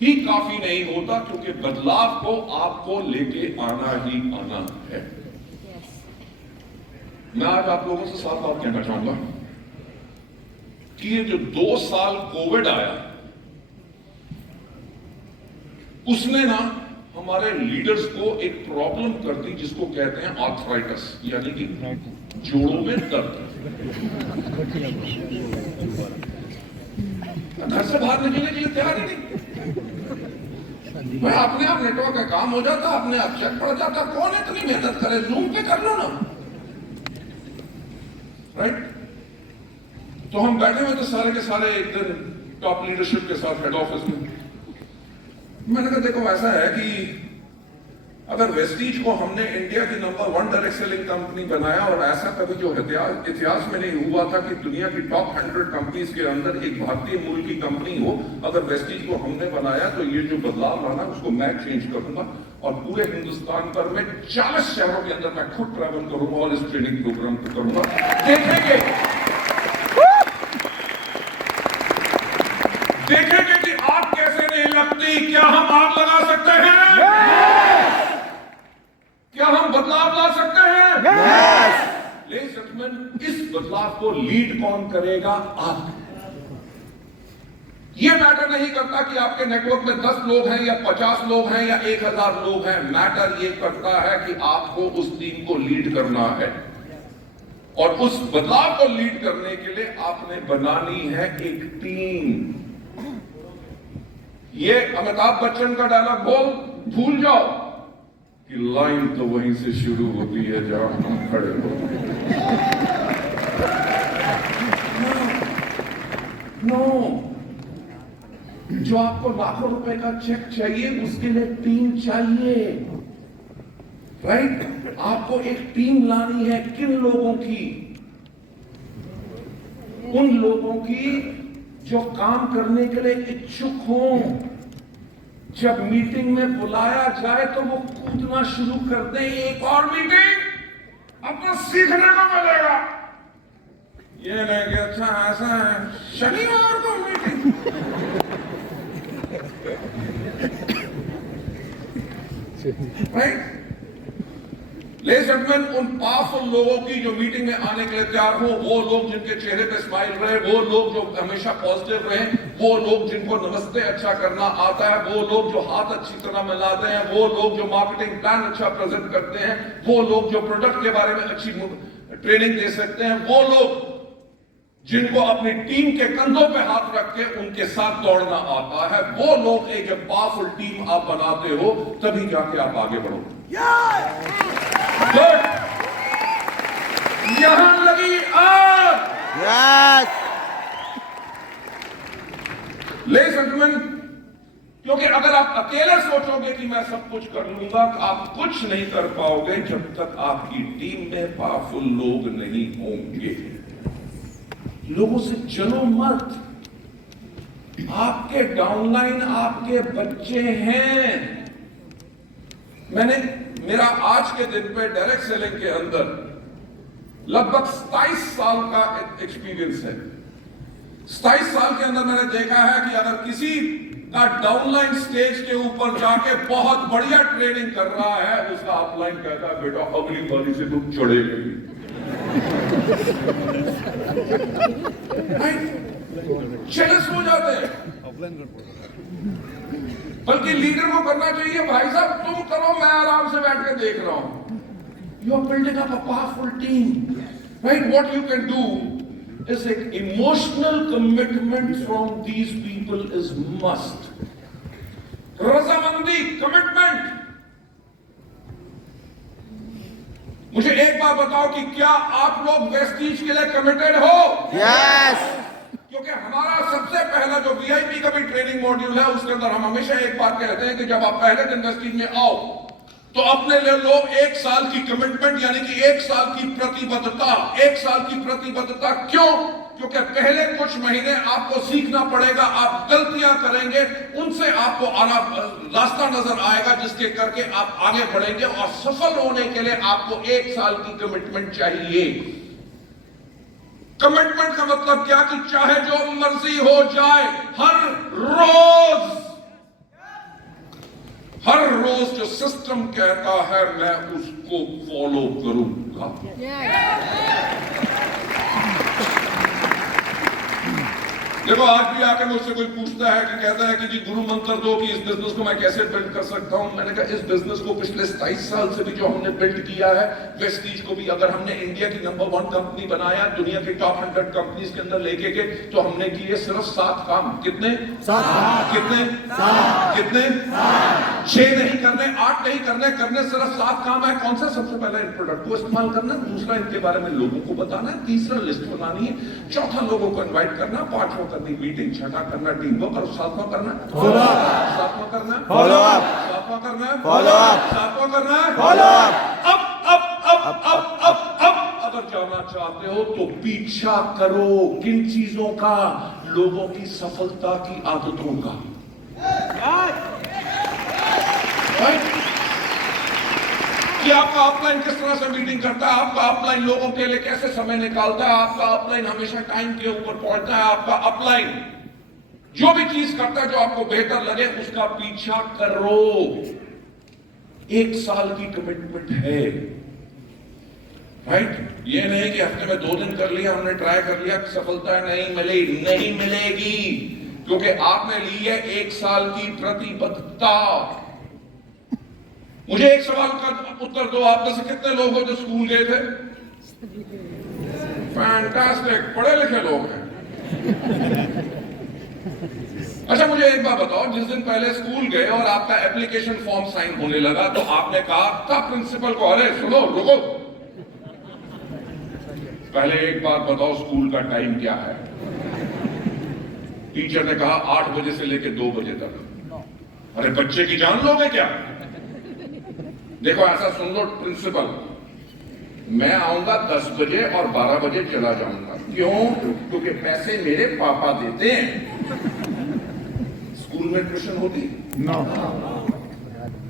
ही काफी नहीं होता, क्योंकि बदलाव को आपको लेके आना ही आना है। मैं आज आप लोगों से साफ बात कहना चाहूंगा कि ये जो 2 साल कोविड आया, उसने ना हमारे लीडर्स को एक प्रॉब्लम कर दी, जिसको कहते हैं आर्थराइटिस, यानी कि जोड़ों में दर्द। घर से बाहर निकलने के लिए तैयार ही नहीं। भाई अपने आप नेटवर्क का काम हो जाता, अपने आप चेक पड़ जाता, कौन इतनी मेहनत करे, जूम पे कर लो ना, राइट। तो हम बैठे हुए थे सारे के सारे एक दिन टॉप लीडरशिप के साथ हेड ऑफिस में। मैंने कहा देखो ऐसा है कि अगर वेस्टीज को हमने इंडिया की नंबर 1 डायरेक्ट सेलिंग कंपनी बनाया, और ऐसा कभी जो इतिहास में नहीं हुआ था कि दुनिया की टॉप 100 कंपनीज के अंदर एक भारतीय मूल की कंपनी हो, अगर वेस्टीज को हमने बनाया, तो ये जो बदलाव लाना उसको मैं चेंज करूंगा, और पूरे हिंदुस्तान भर में 40 शहरों के अंदर मैं खुद ट्रैवल करूंगा और इस ट्रेनिंग प्रोग्राम को करूंगा। देखेंगे कि आग कैसे नहीं लगती। क्या हम आग लगा सकते हैं? क्या हम बदलाव ला सकते हैं? लेकिन इस बदलाव को लीड कौन करेगा? आप। यह मैटर नहीं करता कि आपके नेटवर्क में 10 लोग हैं या 50 लोग हैं या 1000 लोग हैं। मैटर यह करता है कि आपको उस टीम को लीड करना है, और उस बदलाव को लीड करने के लिए आपने बनानी है एक टीम। ये अमिताभ बच्चन का डायलॉग भूल जाओ कि लाइन तो वहीं से शुरू होती है जहां हम खड़े होते हैं। नो, जो आपको लाखों रुपए का चेक चाहिए, उसके लिए टीम चाहिए, राइट। आपको एक टीम लानी है। किन लोगों की? उन लोगों की जो काम करने के लिए इच्छुक हों। जब मीटिंग में बुलाया जाए तो वो कूदना शुरू कर दें, एक और मीटिंग, अपना सीखने को मिलेगा। ये नहीं कि अच्छा ऐसा है, शनिवार को मीटिंग। राइट। लेकिन उन पावरफुल लोगों की जो मीटिंग में आने के लिए तैयार हो, वो लोग जिनके चेहरे पे स्माइल रहे, वो लोग जो हमेशा पॉजिटिव रहे, वो लोग जिनको नमस्ते अच्छा करना आता है, वो लोग जो हाथ अच्छी तरह मिलाते हैं, वो लोग जो मार्केटिंग प्लान अच्छा प्रेजेंट करते हैं, वो लोग जो प्रोडक्ट के बारे में अच्छी ट्रेनिंग दे सकते हैं, वो लोग जिनको अपनी टीम के कंधों पे हाथ रख के उनके साथ दौड़ना आता है, वो लोग एक जब पावरफुल टीम आप बनाते हो, तभी जाके आप आगे बढ़ो। गुड। यहां लगी आग। यस। लेकिन क्योंकि अगर आप अकेले सोचोगे कि मैं सब कुछ कर लूंगा, तो आप कुछ नहीं कर पाओगे जब तक आपकी टीम में पावरफुल लोग नहीं होंगे। लोगों से चलो मत। आपके डाउनलाइन आपके बच्चे हैं। मेरा आज के दिन पे डायरेक्ट सेलिंग के अंदर लगभग 27 साल का एक्सपीरियंस है। 27 साल के अंदर मैंने देखा है कि अगर किसी का डाउनलाइन स्टेज के ऊपर जाके बहुत बढ़िया ट्रेनिंग कर रहा है, उसका अपलाइन कहता है बेटा अगली बारी से तुम चढ़ेगी। चेलस हो जाते हैं। बल्कि लीडर को करना चाहिए, भाई साहब तुम करो, मैं आराम से बैठ के देख रहा हूं। You are building up a powerful team, right. What you can do is एक emotional commitment from these people is must. रजामंदी, कमिटमेंट। मुझे एक बात बताओ कि क्या आप लोग वेस्टीज के लिए कमिटेड हो? यस। क्योंकि हमारा सबसे पहला जो वीआईपी का भी ट्रेनिंग मॉड्यूल है उसके अंदर हम हमेशा एक बात कहते हैं कि जब आप पहले दिन वेस्टीज में आओ तो अपने लिए लो 1 साल की कमिटमेंट, यानी कि 1 साल की प्रतिबद्धता। 1 साल की प्रतिबद्धता क्यों? क्योंकि पहले कुछ महीने आपको सीखना पड़ेगा, आप गलतियां करेंगे, उनसे आपको रास्ता नजर आएगा जिसके करके आप आगे बढ़ेंगे, और सफल होने के लिए आपको 1 साल की कमिटमेंट चाहिए। कमिटमेंट का मतलब क्या कि चाहे जो मर्जी हो जाए, हर रोज जो सिस्टम कहता है मैं उसको फॉलो करूंगा। देखो आज भी आके मुझसे कोई पूछता है कि कहता है कि जी गुरु मंत्र दो कि इस बिजनेस को मैं कैसे बिल्ड कर सकता हूं। मैंने कहा इस बिजनेस को पिछले 27 साल से भी जो हमने बिल्ड किया है, वेस्टीज को भी अगर हमने इंडिया की नंबर 1 कंपनी बनाया, दुनिया के टॉप 100 कंपनीज के अंदर लेके गए, तो हमने किए सिर्फ 7 काम। कितने? 7। कितने? 7। कितने? 6 नहीं करने, 8 नहीं करने सिर्फ 7 काम है। कौन सा? सबसे पहला इन प्रोडक्ट को इस्तेमाल करना, दूसरा इनके बारे में लोगों को बताना, तीसरा लिस्ट बनानी है, चौथा लोगों को इन्वाइट करना, पांचवा मीटिंग, छठा करना टीम वर्क, और सातवां करना फॉलो अप। सातवां करना फॉलो अप। सातवां करना फॉलो अप। सातवां करना फॉलो अप। अब अगर जाना चाहते हो तो पीछा करो। किन चीजों का? लोगों की सफलता की आदतों का। कि आपका अपलाइन किस तरह से मीटिंग करता है, आपका अपलाइन लोगों के लिए कैसे समय निकालता है, आपका अपलाइन हमेशा टाइम के ऊपर पहुंचता है, आपका अपलाइन जो भी चीज करता है जो आपको बेहतर लगे उसका पीछा करो। 1 साल की कमिटमेंट है, राइट? ये नहीं कि हफ्ते में 2 दिन कर लिया, हमने ट्राई कर लिया, सफलता नहीं मिली, नहीं मिलेगी, क्योंकि आपने ली है 1 साल की प्रतिबद्धता। मुझे एक सवाल का उत्तर दो, आप में से कितने लोग हो जो स्कूल गए थे? फैंटास्टिक, पढ़े लिखे लोग हैं। अच्छा मुझे एक बात बताओ, जिस दिन पहले स्कूल गए और आपका एप्लीकेशन फॉर्म साइन होने लगा तो आपने कहा था प्रिंसिपल को, अरे सुनो रुको, पहले एक बात बताओ स्कूल का टाइम क्या है? टीचर ने कहा 8 बजे से लेकर 2 बजे तक। अरे बच्चे की जान लोगे क्या? देखो ऐसा सुन लो प्रिंसिपल, मैं आऊंगा 10 बजे और 12 बजे चला जाऊंगा। क्यों? क्योंकि पैसे मेरे पापा देते हैं। स्कूल में ट्यूशन होती? नो।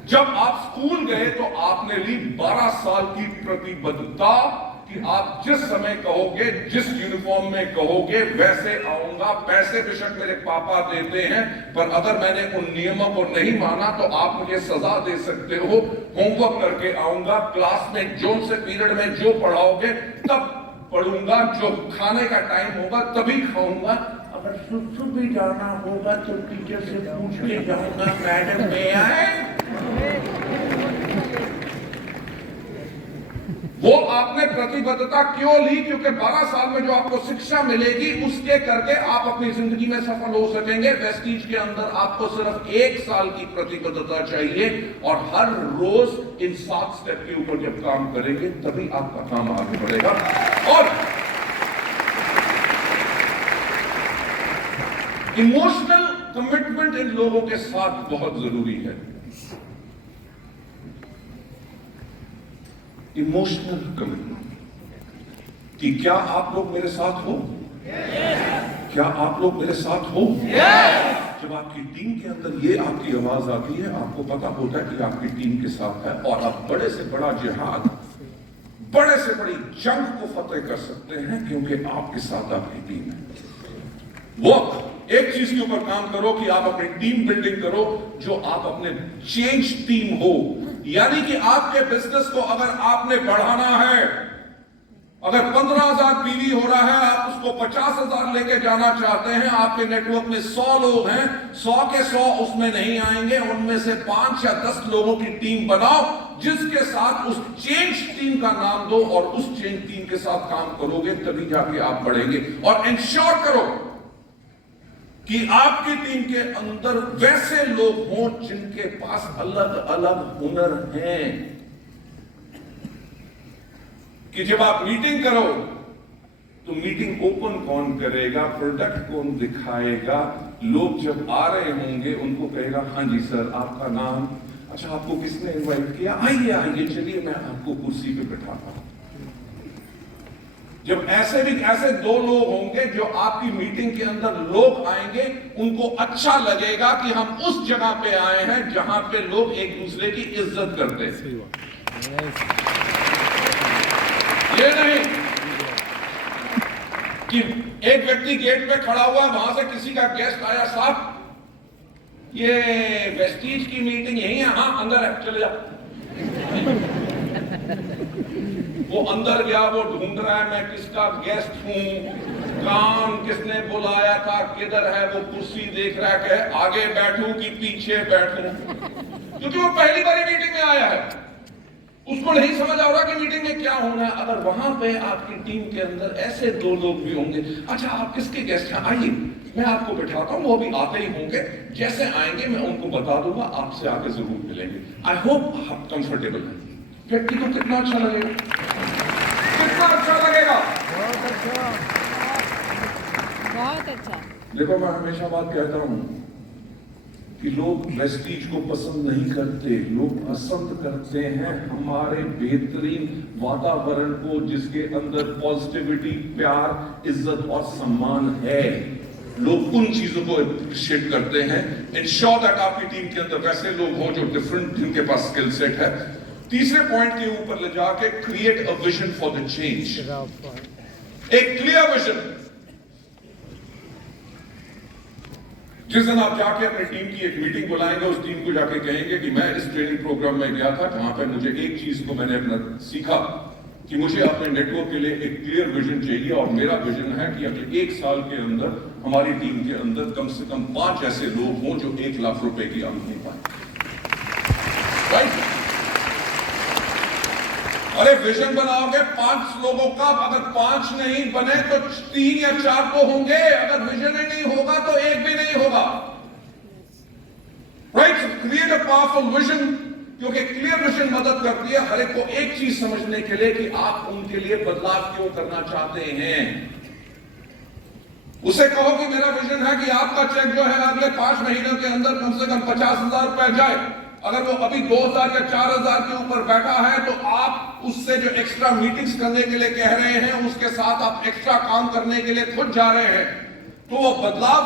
जब आप स्कूल गए तो आपने ली 12 साल की प्रतिबद्धता कि आप जिस समय कहोगे, जिस यूनिफॉर्म में कहोगे वैसे आऊंगा। पैसे बेशक मेरे पापा देते हैं, पर अगर मैंने उन नियमों को नहीं माना तो आप मुझे सजा दे सकते हो। होमवर्क करके आऊंगा, क्लास में जो से पीरियड में जो पढ़ाओगे तब पढ़ूंगा, जो खाने का टाइम होगा तभी खाऊंगा। अगर सुसु भी जाना होगा तो टीचर से पूछ के जाऊंगा, मैडम में आए। वो आपने प्रतिबद्धता क्यों ली? क्योंकि 12 साल में जो आपको शिक्षा मिलेगी उसके करके आप अपनी जिंदगी में सफल हो सकेंगे। वेस्टीज के अंदर आपको सिर्फ 1 साल की प्रतिबद्धता चाहिए, और हर रोज इन 7 स्टेप के ऊपर जब काम करेंगे तभी आपका काम आगे बढ़ेगा। और इमोशनल कमिटमेंट इन लोगों के साथ बहुत जरूरी है। इमोशनल कमिटमेंट कि क्या आप लोग मेरे साथ हो? क्या आप लोग मेरे साथ हो? जब आपकी टीम के अंदर ये आपकी आवाज आती है, आपको पता होता है कि आपकी टीम के साथ है, और आप बड़े से बड़ा जिहाद, बड़े से बड़ी जंग को फतेह कर सकते हैं, क्योंकि आपके साथ आपकी टीम है। वो एक चीज के ऊपर काम करो कि आप अपनी टीम बिल्डिंग करो, जो आप अपने चेंज टीम हो। यानी कि आपके बिजनेस को अगर आपने बढ़ाना है, अगर 15,000 पीवी हो रहा है, आप उसको 50,000 लेके जाना चाहते हैं, आपके नेटवर्क में 100 लोग हैं, 100 के 100 उसमें नहीं आएंगे, उनमें से 5 या 10 लोगों की टीम बनाओ, जिसके साथ उस चेंज टीम का नाम दो, और उस चेंज टीम के साथ काम करोगे तभी जाके आप बढ़ेंगे। और इंश्योर करो कि आपकी टीम के अंदर वैसे लोग हों जिनके पास अलग अलग हुनर हैं, कि जब आप मीटिंग करो तो मीटिंग ओपन कौन करेगा, प्रोडक्ट कौन दिखाएगा, लोग जब आ रहे होंगे उनको कहेगा हाँ जी सर आपका नाम, अच्छा आपको किसने इनवाइट किया, आइए आइए चलिए मैं आपको कुर्सी पे बैठाता हूं। जब ऐसे दो लोग होंगे जो आपकी मीटिंग के अंदर लोग आएंगे, उनको अच्छा लगेगा कि हम उस जगह पे आए हैं जहां पे लोग एक दूसरे की इज्जत करते हैं। ये नहीं कि एक व्यक्ति गेट पे खड़ा हुआ है, वहां से किसी का गेस्ट आया, साहब ये वेस्टीज की मीटिंग यही है, हाँ अंदर है चले जाओ। वो अंदर गया, वो ढूंढ रहा है मैं किसका गेस्ट हूं, काम किसने बुलाया था, किधर है, वो कुर्सी देख रहा है कि आगे बैठूं कि पीछे बैठूं, क्योंकि वो पहली बार मीटिंग में आया है, उसको नहीं समझ आ रहा कि मीटिंग में क्या होना है। अगर वहां पे आपकी टीम के अंदर ऐसे दो लोग भी होंगे, अच्छा आप किसके गेस्ट हैं, आइए मैं आपको बिठाता हूं, वो भी आते ही होंगे, जैसे आएंगे मैं उनको बता दूंगा, आपसे आके जरूर मिलेंगे। आई होप आप कंफर्टेबल हैं। व्यक्ति को कितना अच्छा लगेगा, कितना अच्छा लगेगा, बहुत अच्छा। देखो मैं हमेशा बात कहता हूं कि लोग वेस्टीज को पसंद नहीं करते, लोग पसंद करते हैं हमारे बेहतरीन वातावरण को जिसके अंदर पॉजिटिविटी, प्यार, इज्जत और सम्मान है। लोग उन चीजों को अप्रिशिएट करते हैं। इंश्योर दैट आपकी टीम के अंदर वैसे लोग हों जो डिफरेंट, जिनके पास स्किल सेट है। तीसरे पॉइंट के ऊपर ले जाके create a vision for the change, एक क्लियर विजन। जिस दिन आप जाके अपनी टीम की एक मीटिंग बुलाएंगे, उस टीम को जाके कहेंगे कि मैं इस ट्रेनिंग प्रोग्राम में गया था जहां पे मुझे एक चीज को मैंने अपना सीखा कि मुझे अपने नेटवर्क के लिए एक क्लियर विजन चाहिए, और मेरा विजन है कि अगले 1 साल के अंदर हमारी टीम के अंदर कम से कम 5 ऐसे लोग हों जो 1 लाख रुपए की आमदनी पाए। राइट? अरे विजन बनाओगे 5 लोगों का, अगर 5 नहीं बने तो 3 या 4 तो होंगे, अगर विजन ही नहीं होगा तो एक भी नहीं होगा। Right? Create a powerful vision, क्योंकि क्लियर विजन मदद करती है हर एक को एक चीज समझने के लिए कि आप उनके लिए बदलाव क्यों करना चाहते हैं। उसे कहो कि मेरा विजन है कि आपका चेक जो है अगले 5 महीनों के अंदर कम से कम 50,000 रुपए जाए। अगर वो अभी 2,000 या 4,000 के ऊपर बैठा है तो आप उससे जो एक्स्ट्रा मीटिंग्स करने के लिए कह रहे हैं, उसके साथ आप एक्स्ट्रा काम करने के लिए खुद जा रहे हैं, तो वो बदलाव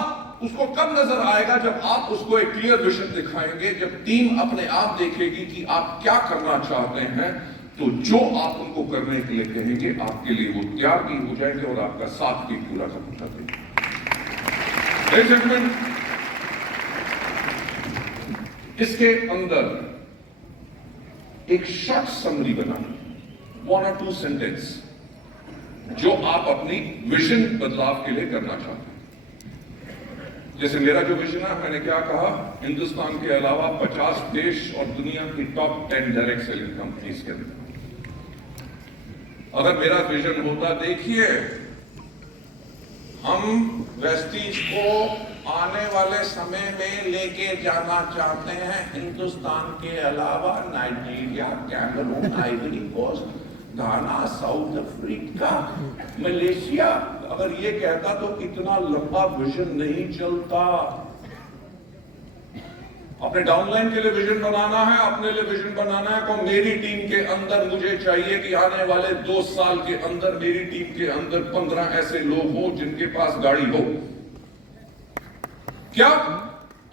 उसको कब नजर आएगा, जब आप उसको एक क्लियर विजन दिखाएंगे, जब टीम अपने आप देखेगी कि आप क्या करना चाहते हैं, तो जो आप उनको करने के लिए कहेंगे आपके लिए वो तैयार भी हो जाएंगे और आपका साथ भी पूरा कर देंगे। इसके अंदर एक शॉर्ट समरी बनानी, 1 or 2 सेंटेंस, जो आप अपनी विजन बदलाव के लिए करना चाहते हैं। जैसे मेरा जो विजन है, मैंने क्या कहा, हिंदुस्तान के अलावा 50 देश और दुनिया की टॉप 10 डायरेक्ट सेलिंग कंपनीज के अंदर। अगर मेरा विजन होता, देखिए हम वेस्टीज को आने वाले समय में लेके जाना चाहते हैं हिंदुस्तान के अलावा नाइजीरिया, कैमरून, आइवरी कोस्ट, घाना, साउथ अफ्रीका, मलेशिया। अगर ये कहता तो इतना लंबा विजन नहीं चलता। अपने डाउनलाइन के लिए विजन बनाना है, अपने लिए विजन बनाना है तो मेरी टीम के अंदर मुझे चाहिए कि आने वाले 2 साल के अंदर मेरी टीम के अंदर 15 ऐसे लोग हो जिनके पास गाड़ी हो। क्या?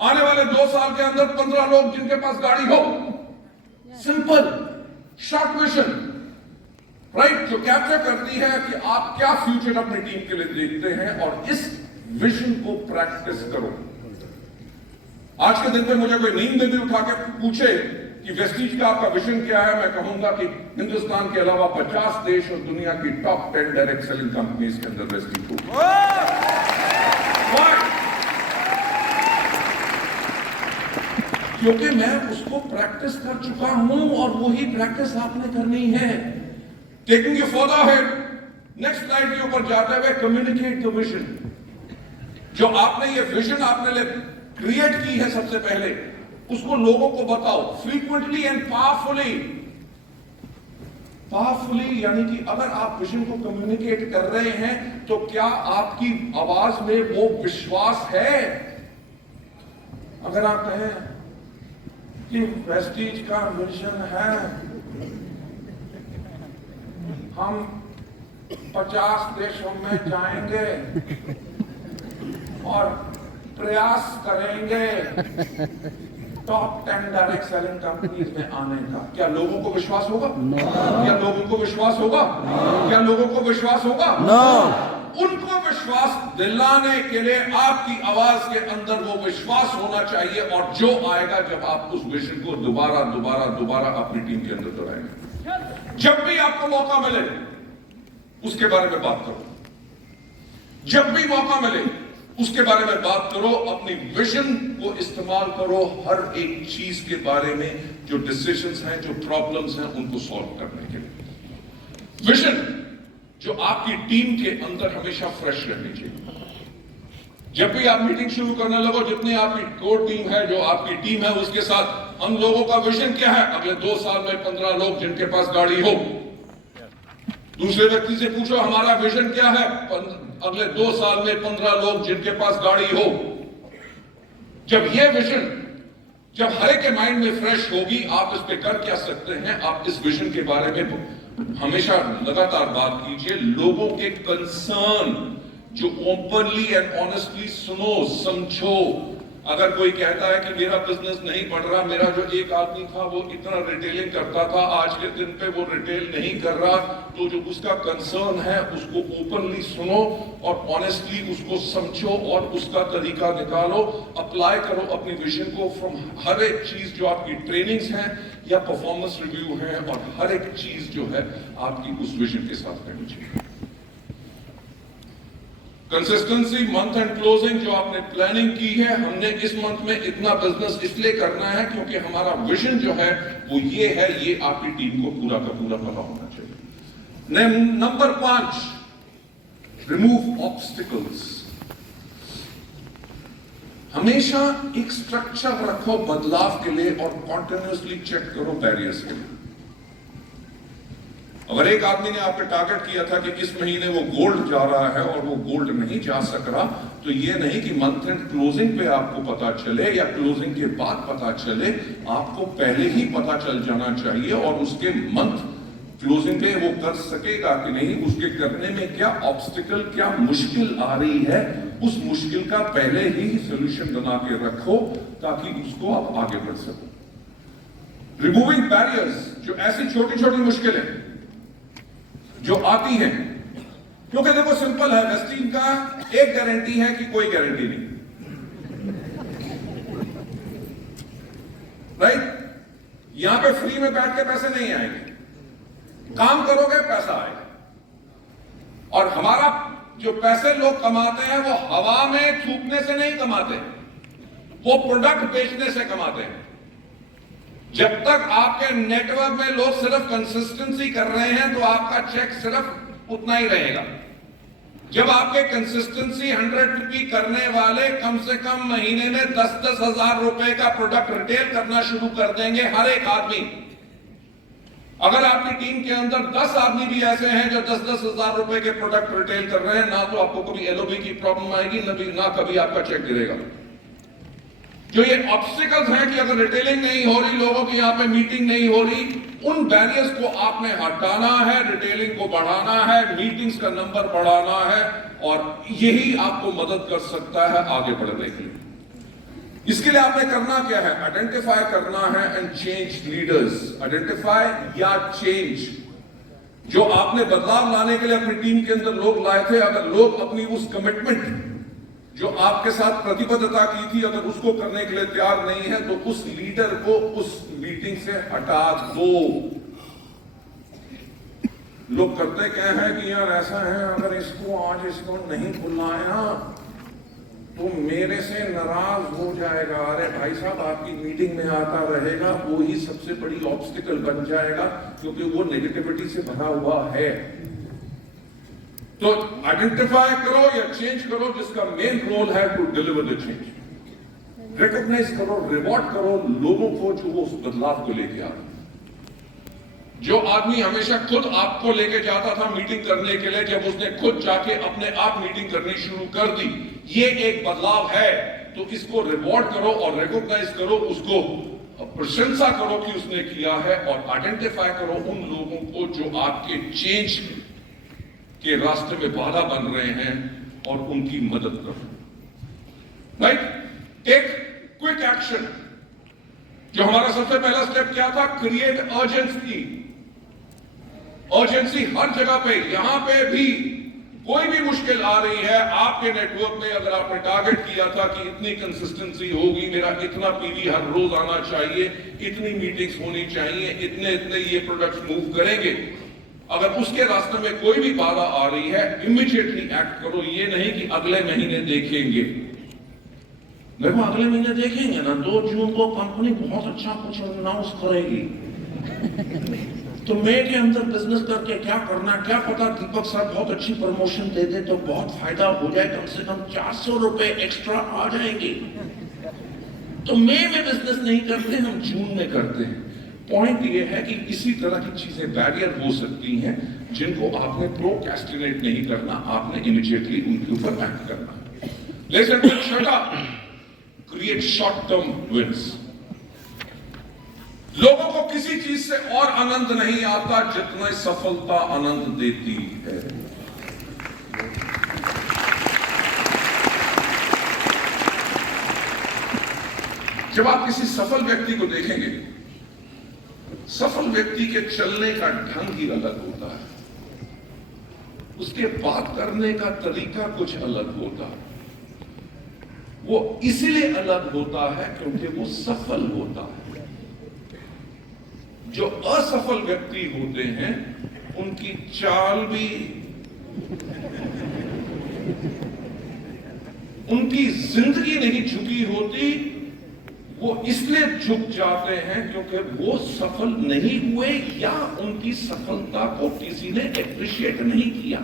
आने वाले 2 साल के अंदर 15 लोग जिनके पास गाड़ी हो। Simple short vision, right? जो कैप्चर करती है कि आप क्या फ्यूचर अपनी टीम के लिए देखते हैं, और इस विजन को प्रैक्टिस करो। आज के दिन पे मुझे कोई नींद में भी उठा के पूछे कि वेस्टीज का आपका विजन क्या है, मैं कहूंगा कि हिंदुस्तान के अलावा 50 देश और दुनिया की टॉप 10 डायरेक्ट सेलिंग कंपनीज के अंदर वेस्टीज हो। क्योंकि मैं उसको प्रैक्टिस कर चुका हूं और वही प्रैक्टिस आपने करनी है। Taking you further head, next slide के ऊपर जाते हुए कम्युनिकेट द विजन। जो आपने ये विजन आपने लिए क्रिएट की है, सबसे पहले उसको लोगों को बताओ फ्रीक्वेंटली एंड पावरफुली। पावरफुली, यानी कि अगर आप विजन को कम्युनिकेट कर रहे हैं तो क्या आपकी आवाज में वो विश्वास है? अगर आप कहें कि प्रेस्टीज का विजन है, हम 50 देशों में जाएंगे और प्रयास करेंगे टॉप 10 डायरेक्ट सेलिंग कंपनीज में आने का, क्या लोगों को विश्वास होगा? क्या लोगों को विश्वास होगा? क्या लोगों को विश्वास होगा? उनको विश्वास दिलाने के लिए आपकी आवाज के अंदर वो विश्वास होना चाहिए, और जो आएगा जब आप उस विजन को दोबारा दोबारा दोबारा अपनी टीम के अंदर दोहराएंगे। जब भी आपको मौका मिले उसके बारे में बात करो, जब भी मौका मिले उसके बारे में बात करो, अपनी विजन को इस्तेमाल करो हर एक चीज के बारे में, जो डिसीजंस हैं, जो प्रॉब्लम्स हैं, उनको सॉल्व करने के लिए। विजन जो आपकी टीम के अंदर हमेशा फ्रेश रहनी चाहिए। जब भी आप मीटिंग शुरू करने लगो, जितनी आपकी कोर टीम है, जो आपकी टीम है, उसके साथ हम लोगों का विजन क्या है? अगले 2 साल में 15 लोग जिनके पास गाड़ी हो। दूसरे व्यक्ति से पूछो हमारा विजन क्या है? अगले 2 साल में 15 लोग जिनके पास गाड़ी हो। जब यह विजन, जब हर एक के माइंड में फ्रेश होगी, आप इस पे कर क्या सकते हैं? आप इस विजन के बारे में हमेशा लगातार बात कीजिए। लोगों के कंसर्न जो ओपनली एंड ऑनेस्टली सुनो, समझो। अगर कोई कहता है कि मेरा बिजनेस नहीं बढ़ रहा, मेरा जो एक आदमी था वो इतना रिटेलिंग करता था, आज के दिन पे वो रिटेल नहीं कर रहा, तो जो उसका कंसर्न है उसको ओपनली सुनो और ऑनेस्टली उसको समझो और उसका तरीका निकालो, अप्लाई करो अपनी विजन को फ्रॉम हर एक चीज, जो आपकी ट्रेनिंग्स हैं या परफॉर्मेंस रिव्यू है, और हर एक चीज जो है आपकी उस विजन के साथ करनी चाहिए। कंसिस्टेंसी, मंथ एंड क्लोजिंग, जो आपने प्लानिंग की है, हमने इस मंथ में इतना बिजनेस इसलिए करना है क्योंकि हमारा विजन जो है वो ये है, ये आपकी टीम को पूरा का पूरा पता होना चाहिए। Number 5, remove obstacles. हमेशा एक स्ट्रक्चर रखो बदलाव के लिए और कॉन्टिन्यूसली चेक करो बैरियर्स के लिए। अगर एक आदमी ने आपके टारगेट किया था कि इस महीने वो गोल्ड जा रहा है और वो गोल्ड नहीं जा सक रहा, तो ये नहीं कि मंथ एंड क्लोजिंग पे आपको पता चले या क्लोजिंग के बाद पता चले, आपको पहले ही पता चल जाना चाहिए और उसके मंथ क्लोजिंग पे वो कर सकेगा कि नहीं, उसके करने में क्या ऑब्स्टिकल, क्या मुश्किल आ रही है, उस मुश्किल का पहले ही सोल्यूशन बना के रखो ताकि उसको आप आगे बढ़ सको। रिमूविंग बैरियर्स, जो ऐसी छोटी छोटी मुश्किलें जो आती है, क्योंकि देखो सिंपल है, वेस्टीन का एक गारंटी है कि कोई गारंटी नहीं, राइट? यहां पे फ्री में बैठ के पैसे नहीं आएंगे, काम करोगे पैसा आएगा। और हमारा जो पैसे लोग कमाते हैं वो हवा में थूकने से नहीं कमाते, वो प्रोडक्ट बेचने से कमाते हैं। जब तक आपके नेटवर्क में लोग सिर्फ कंसिस्टेंसी कर रहे हैं तो आपका चेक सिर्फ उतना ही रहेगा। जब आपके कंसिस्टेंसी 100 रुपये करने वाले कम से कम महीने में 10-10 हजार रुपए का प्रोडक्ट रिटेल करना शुरू कर देंगे हर एक आदमी। अगर आपकी टीम के अंदर 10 आदमी भी ऐसे हैं जो 10-10 हजार रुपए के प्रोडक्ट रिटेल कर रहे हैं, ना तो आपको कभी एलओबी की प्रॉब्लम आएगी, ना कभी आपका चेक गिरेगा। जो ये ऑब्स्टिकल्स हैं कि अगर रिटेलिंग नहीं हो रही, लोगों की यहाँ पे मीटिंग नहीं हो रही, उन बैरियर्स को आपने हटाना है, रिटेलिंग को बढ़ाना है, मीटिंग्स का नंबर बढ़ाना है, और यही आपको मदद कर सकता है आगे बढ़ने के लिए। इसके लिए आपने करना क्या है? आइडेंटिफाई करना है एंड चेंज लीडर्स। आइडेंटिफाई या चेंज, जो आपने बदलाव लाने के लिए अपनी टीम के अंदर लोग लाए थे, अगर लोग अपनी उस कमिटमेंट जो आपके साथ प्रतिबद्धता की थी, अगर उसको करने के लिए तैयार नहीं है, तो उस लीडर को उस मीटिंग से हटा दो। लोग करते क्या है कि यार ऐसा है, अगर इसको आज इसको नहीं बुलाया तो मेरे से नाराज हो जाएगा। अरे भाई साहब, आपकी मीटिंग में आता रहेगा, वो ही सबसे बड़ी ऑब्स्टिकल बन जाएगा, क्योंकि वो नेगेटिविटी से भरा हुआ है। तो आइडेंटिफाई करो या चेंज करो, जिसका मेन रोल है to deliver the change. Recognise करो, रिवॉर्ड करो लोगों को जो वो उस बदलाव को लेके आ रहे हैं। जो आदमी हमेशा खुद आपको लेके जाता था मीटिंग करने के लिए, जब उसने खुद जाके अपने आप मीटिंग करनी शुरू कर दी, ये एक बदलाव है। तो इसको रिवॉर्ड करो और रिकॉग्नाइज करो, उसको प्रशंसा करो कि उसने किया है, और आइडेंटिफाई करो उन लोगों को जो आपके चेंज के रास्ते में बाधा बन रहे हैं और उनकी मदद करो। राइट? एक क्विक एक्शन, जो हमारा सबसे पहला स्टेप क्या था? Create urgency. अर्जेंसी हर जगह पे, यहां पे भी कोई भी मुश्किल आ रही है आपके नेटवर्क में, अगर आपने टारगेट किया था कि इतनी कंसिस्टेंसी होगी, मेरा इतना पीवी हर रोज आना चाहिए, इतनी मीटिंग्स होनी चाहिए, इतने इतने ये प्रोडक्ट्स मूव करेंगे, अगर उसके रास्ते में कोई भी बाधा आ रही है, इमीडिएटली एक्ट करो। ये नहीं कि अगले महीने देखेंगे। देखो अगले महीने देखेंगे ना, 2 जून को कंपनी बहुत अच्छा कुछ अनाउंस करेगी, तो मई के अंदर बिजनेस करके क्या करना, क्या पता दीपक सर बहुत अच्छी प्रमोशन दे दे तो बहुत फायदा हो जाए, कम से कम 400 रुपए एक्स्ट्रा आ जाएंगे। तो मई में बिजनेस नहीं करते, हम जून में करते हैं। पॉइंट ये है कि इसी तरह की चीजें बैरियर हो सकती हैं, जिनको आपने प्रोक्रेस्टिनेट नहीं करना, आपने इमीडिएटली उनके ऊपर एक्ट करना। लेकिन छठा, क्रिएट शॉर्ट टर्म विन्स। लोगों को किसी चीज से और आनंद नहीं आता जितना सफलता आनंद देती है। जब आप किसी सफल व्यक्ति को देखेंगे, सफल व्यक्ति के चलने का ढंग ही अलग होता है, उसके बात करने का तरीका कुछ अलग होता है। वो इसलिए अलग होता है क्योंकि वो सफल होता है। जो असफल व्यक्ति होते हैं उनकी चाल भी, उनकी जिंदगी नहीं झुकी होती, वो इसलिए झुक जाते हैं क्योंकि वो सफल नहीं हुए या उनकी सफलता को किसी ने एप्रिशिएट नहीं किया।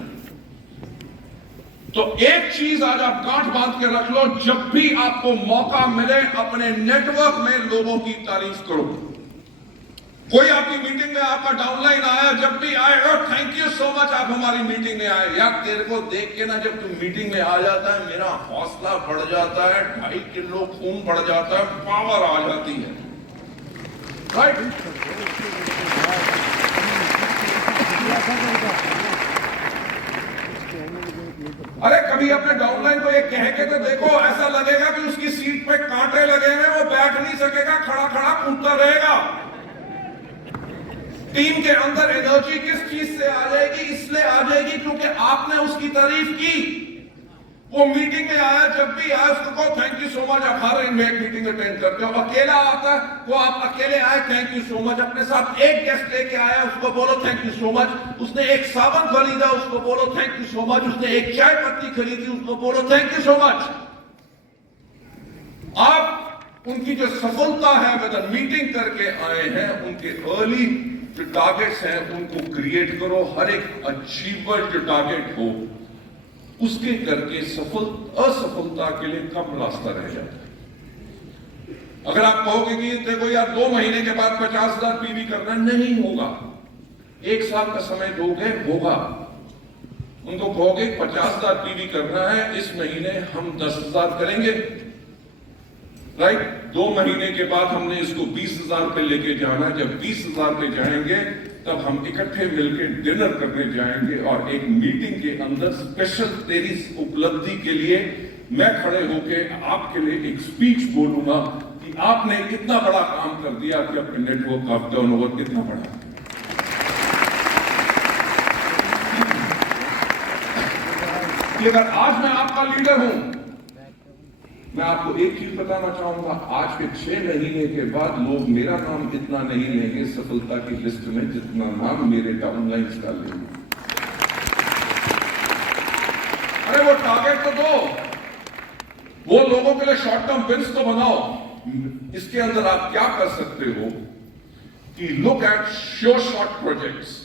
तो एक चीज आज आप गांठ बांध के रख लो, जब भी आपको मौका मिले अपने नेटवर्क में लोगों की तारीफ करो। कोई आपकी मीटिंग में आपका डाउनलाइन आया, जब भी आए, थैंक यू सो मच आप हमारी मीटिंग में आए। यार तेरे को देख के ना जब तुम मीटिंग में आ जाता है, मेरा हौसला बढ़ जाता है, 2.5 किलो खून बढ़ जाता है, पावर आ जाती है। राइट? अरे कभी अपने डाउनलाइन को एक कह के तो देखो, ऐसा लगेगा कि उसकी सीट पे कांटे लगे हैं, वो बैठ नहीं सकेगा, खड़ा खड़ा कूदता रहेगा। टीम के अंदर एनर्जी किस चीज से आ जाएगी? इसलिए आ जाएगी क्योंकि आपने उसकी तारीफ की। वो मीटिंग में आया, जब भी आया उसको कहो थैंक यू सो मच, आप हर मीटिंग अटेंड करते हो। अकेला आता है, वो आप अकेले आए, थैंक यू सो मच। अपने साथ एक गेस्ट लेके आया, उसको बोलो थैंक यू सो मच। उसने एक साबुन खरीदा, उसको बोलो थैंक यू सो मच। उसने एक चाय पत्ती खरीदी, उसको बोलो थैंक यू सो मच। आप उनकी जो सफलता है, मतलब मीटिंग करके आए हैं, उनके अर्ली जो टारगेट्स हैं उनको क्रिएट करो। हर एक अचीवर जो टारगेट हो उसके करके असफलता के लिए कम रास्ता रह जाता है। अगर आप कहोगे कि देखो यार 2 महीने के बाद 50,000 पीवी करना, नहीं होगा। 1 साल का समय दोगे, होगा। उनको कहोगे 50,000 पीवी करना है, इस महीने हम 10,000 करेंगे, राइट? 2 महीने के बाद हमने इसको 20,000 पे लेके जाना है। जब 20,000 पे जाएंगे तब हम इकट्ठे मिलकर डिनर करने जाएंगे, और एक मीटिंग के अंदर स्पेशल तेरी उपलब्धि के लिए मैं खड़े होके आपके लिए एक स्पीच बोलूंगा कि आपने इतना बड़ा काम कर दिया कि अपने नेटवर्क का टर्नओवर कितना बढ़ा। अगर आज मैं आपका लीडर हूं, मैं आपको एक चीज बताना चाहूंगा, आज के 6 महीने के बाद लोग मेरा नाम इतना नहीं लेंगे सफलता की लिस्ट में जितना नाम मेरे डाउनलाइंस का लेंगे। अरे वो टारगेट तो दो, वो लोगों के लिए शॉर्ट टर्म विन्स तो बनाओ। इसके अंदर आप क्या कर सकते हो कि look at show short projects,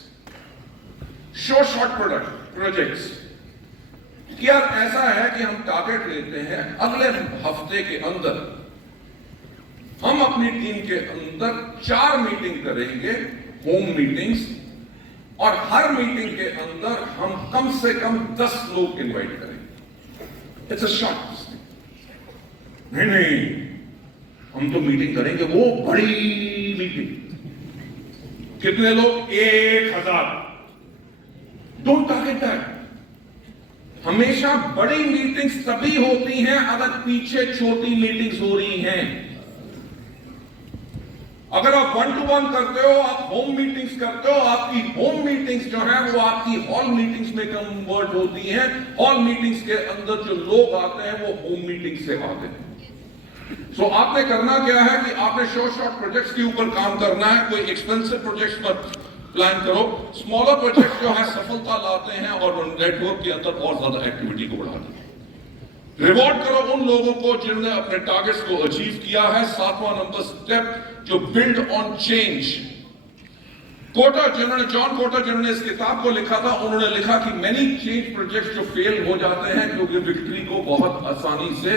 show short projects. यार ऐसा है कि हम टारगेट लेते हैं, अगले हफ्ते के अंदर हम अपनी टीम के अंदर 4 मीटिंग करेंगे होम मीटिंग्स, और हर मीटिंग के अंदर हम कम से कम 10 लोग इनवाइट करेंगे। It's a short. नहीं, हम तो मीटिंग करेंगे वो बड़ी मीटिंग। कितने लोग? 1000। Don't target that. हमेशा बड़ी मीटिंग्स तभी होती हैं अगर पीछे छोटी मीटिंग्स हो रही हैं। अगर आप 1-to-1 करते हो, आप होम मीटिंग्स करते हो, आपकी होम मीटिंग्स जो है वो आपकी हॉल मीटिंग्स में कन्वर्ट होती हैं। हॉल मीटिंग्स के अंदर जो लोग आते हैं वो होम मीटिंग से आते हैं। सो आपने करना क्या है कि आपने शॉर्ट प्रोजेक्ट्स के ऊपर काम करना है। कोई एक्सपेंसिव प्रोजेक्ट्स मत प्लान करो। स्मॉलर प्रोजेक्ट्स जो है सफलता लाते हैं और नेटवर्क के अंदर और ज्यादा एक्टिविटी को बढ़ाते हैं। रिवॉर्ड करो उन लोगों को जिन्होंने अपने टारगेट्स को अचीव किया है। 7वां नंबर स्टेप जो बिल्ड ऑन चेंज। जॉन कोटर जिन्होंने इस किताब को लिखा था, उन्होंने लिखा कि मेनी चेंज प्रोजेक्ट्स जो फेल हो जाते हैं क्योंकि विक्ट्री को बहुत आसानी से